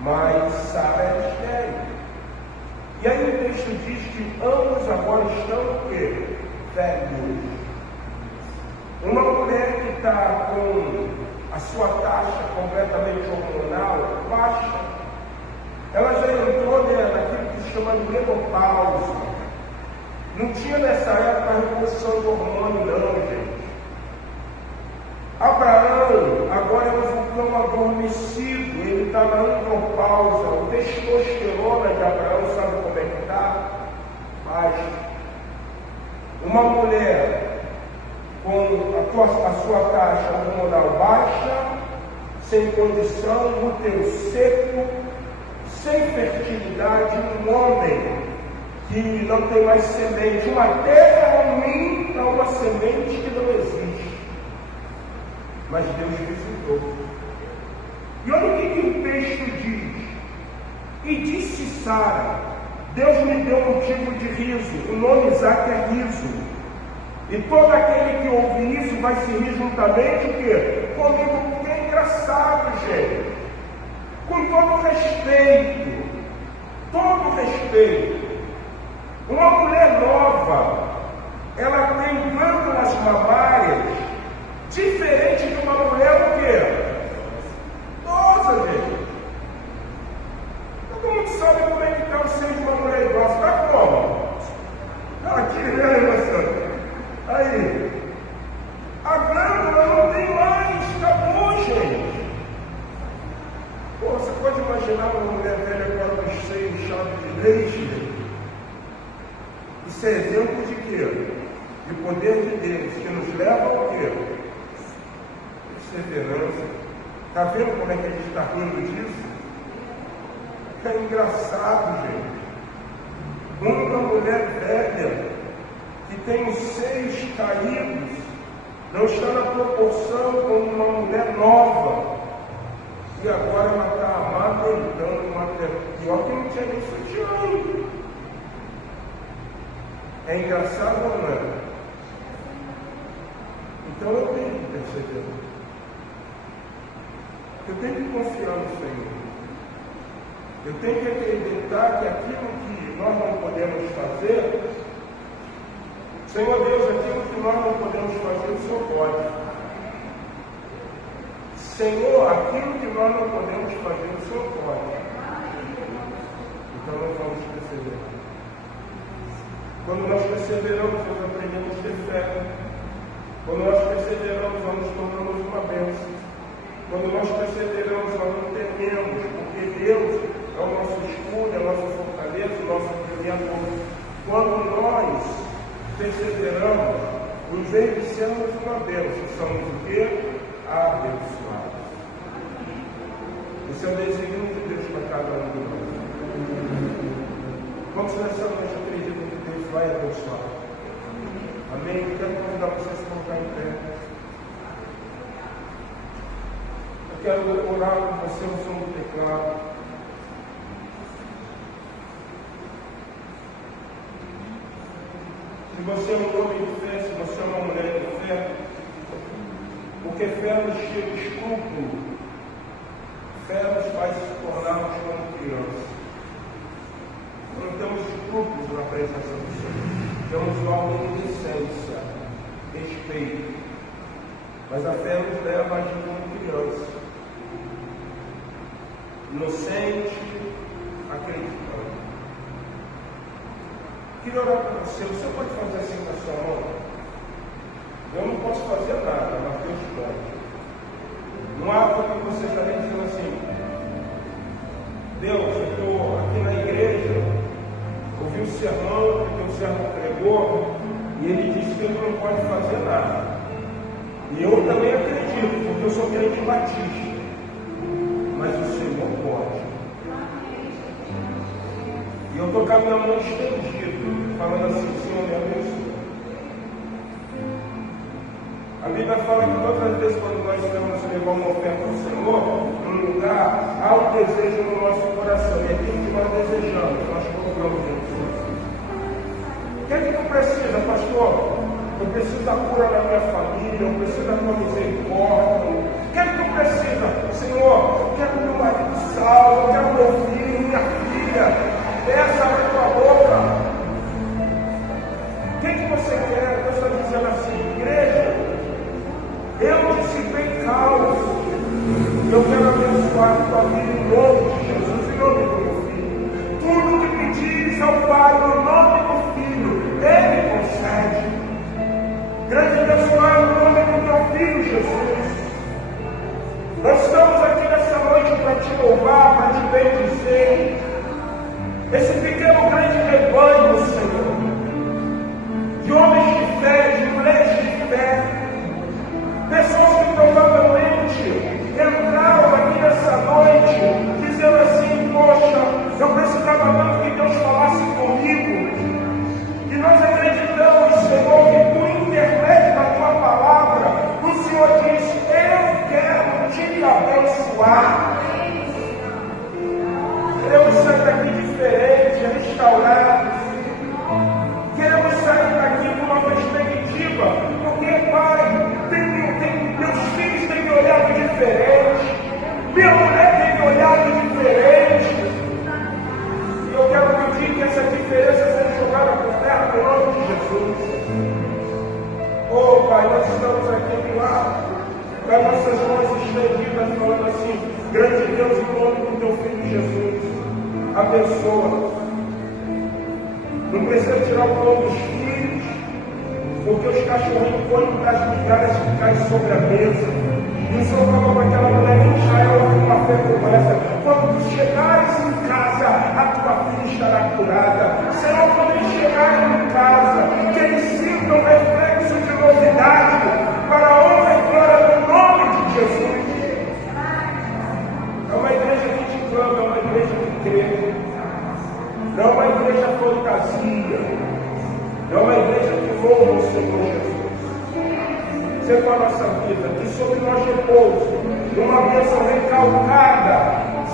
mas Sara era estéril. E aí o texto diz que ambos agora estão o quê? Velhos. Uma mulher que está com a sua taxa completamente hormonal baixa, ela já entrou naquilo que se chama de menopausa. Não tinha nessa época a reposição do hormônio, não, gente. Abraão agora é um vulcão adormecido, ele está na andropausa. O testosterona de Abraão, sabe como é que está? Baixa. Uma mulher com a sua taxa hormonal baixa, sem condição, útero seco, sem fertilidade, um homem que não tem mais semente, uma terra ruim para uma semente que não existe. Mas Deus visitou. E olha o que o texto diz. E disse Sara: Deus me deu motivo de riso, o nome Isaac é riso. E todo aquele que ouvir isso vai se rir juntamente o quê? Comigo, porque é engraçado, gente. Com todo respeito, uma mulher nova, ela tem glândulas mamárias diferente de uma mulher o quê? Idosa, gente. Todo mundo sabe como é que está o seio de uma mulher idosa. Está como? Aqui, né, irmã? Aí, a glândula não tem mais, acabou, gente. Pô, você pode imaginar uma mulher velha agora com os seios inchados de leite? Isso é exemplo de quê? De poder de Deus, que nos leva ao quê? Perseverança. Está vendo como é que a gente está rindo disso? É engraçado, gente. Uma mulher velha que tem os seios caídos não está na proporção como uma mulher nova. E agora ela está amamentando uma pior que não tinha nem sutiã. É engraçado ou não é? Então eu tenho que perceber. Eu tenho que confiar no Senhor. Eu tenho que acreditar que aquilo que nós não podemos fazer, Senhor Deus, aquilo que nós não podemos fazer, o Senhor pode. Senhor, aquilo que nós não podemos fazer, o Senhor pode. Então nós vamos perseverar. Quando nós perseveramos, nós aprendemos a ter fé. Quando nós perseveramos, nós nos tornamos uma bênção. Quando nós perseveramos, nós não tememos, porque Deus é o nosso escudo, é a nossa fortaleza, o nosso criador. Quando nós perseveramos, em vez de sermos uma bênção, somos o quê? Abençoados. Esse é o desígnio de Deus para cada um de nós. Vamos nessa noite, acredito que Deus vai abençoar. Amém? Eu quero convidar vocês a se colocar em pé. Eu quero orar com você no som do teclado. Se você é um homem de fé, se você é uma mulher de fé, porque fé nos chega de escrúpulo, fé nos faz se tornarmos como crianças. Não temos escrúpulos na presença do Senhor. Temos algo de decência, respeito. Mas a fé nos leva a agir como criança. Inocente, acreditando. Queria orar por você. Você pode fazer assim com a sua mão? Eu não posso fazer nada, mas Deus pode. Não há como você estarem dizendo assim: Deus, eu estou aqui na igreja, ouvi o sermão que o sermão pregou, e ele disse que ele não pode fazer nada. E eu também acredito, porque eu sou crente batista. Mas o Senhor pode. E eu estou com a minha mão estendida, falando assim: Senhor, me abençoe. A Bíblia fala que todas as vezes quando nós estamos levar uma oferta ao Senhor, num lugar, há um desejo no nosso coração. E aquilo que nós desejamos, nós colocamos dentro. O que é que tu precisa, pastor? Eu preciso da cura da minha família, eu preciso da tua misericórdia. O que é que tu precisa? Senhor, eu quero meu marido salvo, eu quero meu filho, minha filha. Peça na tua boca. O que é que você quer? Deus está dizendo assim, igreja, eu dissipei caos. Eu quero abençoar a tua vida em nome de Jesus, em nome do meu filho. Tudo que pedires ao Pai, no nome do Filho, Ele concede. Grande abençoado em nome do teu Filho, Jesus. Nós estamos aqui nessa noite para te louvar, para te bendizer. Esse pequeno grande rebanho, Senhor, de homens de fé, de mulheres de fé, pessoas que provavelmente entraram aqui nessa noite dizendo assim, poxa, eu precisava tanto que Deus falasse comigo. E nós acreditamos, Senhor, que por intermédio da tua palavra, o Senhor diz, eu quero te abençoar. Queremos sair daqui diferente, restaurados. Queremos sair daqui com uma perspectiva, porque, Pai, meus filhos têm me olhado diferente, minha mulher tem me olhado diferente. E eu quero pedir que essa diferença seja jogada por terra no nome de Jesus. Oh, Pai, nós estamos aqui do lado, com as nossas mãos estendidas, falando assim, grande Deus, em nome do teu Filho Jesus, abençoa. Não precisa tirar o pão dos filhos, porque os cachorrinhos põem das migalhas que caem sobre a mesa. E o Senhor falou para aquela mulher em Israel, uma fé como essa, quando tu chegares em casa, a tua filha estará curada. Senhor, quando eles chegarem em casa, que eles sintam reflexo de novidade, para a honra e glória do nome de Jesus. É uma igreja que te clama, é uma igreja que crê. Não é uma igreja fantasia, é uma igreja que louva o Senhor Jesus. Seja a nossa vida, que sobre nós repousa uma bênção recalcada,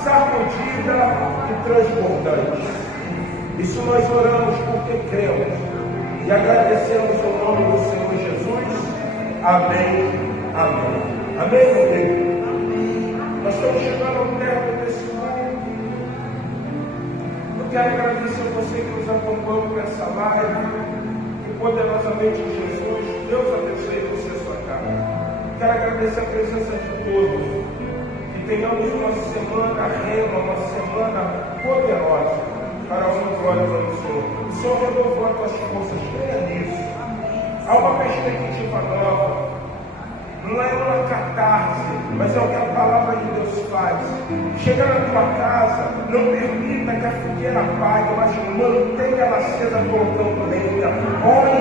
sacudida e transbordante. Isso nós oramos porque cremos e agradecemos o nome do Senhor Jesus. Amém, amém. Amém, meu Deus. Nós estamos chegando ao término desse culto. Eu quero agradecer a você que nos acompanha nessa live. Que poderosamente Jesus, Deus abençoe você e sua casa. Quero agradecer a presença de todos. Que tenhamos uma semana rema, uma semana poderosa para a honra e glória do Senhor. O Senhor renovou as tuas forças, creia nisso. Há uma perspectiva nova. Não é uma catarse, mas é o que a palavra de Deus faz. Chega na tua casa, não permita que a fogueira apague, mas mantenha ela acesa colocando lenha. Ore,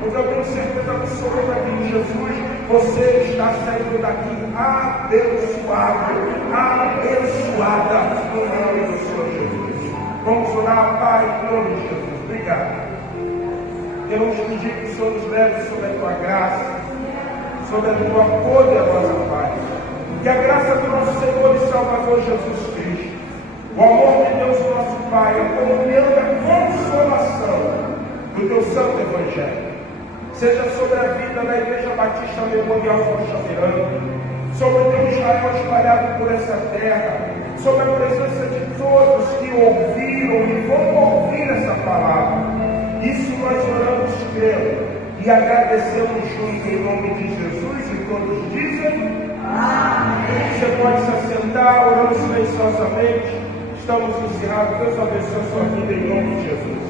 porque eu tenho certeza absoluta que em Jesus você está saindo daqui abençoado, abençoada no nome do Senhor Jesus. Vamos orar, Pai, em nome de Jesus. Obrigado. Queremos pedir que o Senhor nos leve sobre a tua graça, sobre a tua poderosa paz. Que a graça do nosso Senhor e Salvador Jesus Cristo, o amor de Deus nosso Pai, a comunhão e a consolação do teu santo Evangelho, seja sobre a vida da Igreja Batista Memorial Fonte, sobre o teu Israel espalhado por essa terra, sobre a presença de todos que ouviram e vão ouvir essa palavra. Isso nós oramos, crendo e agradecemos juntos em nome de Jesus, e todos dizem amém. Você pode se assentar, orando silenciosamente. Estamos encerrados. Deus abençoe a sua vida em nome de Jesus.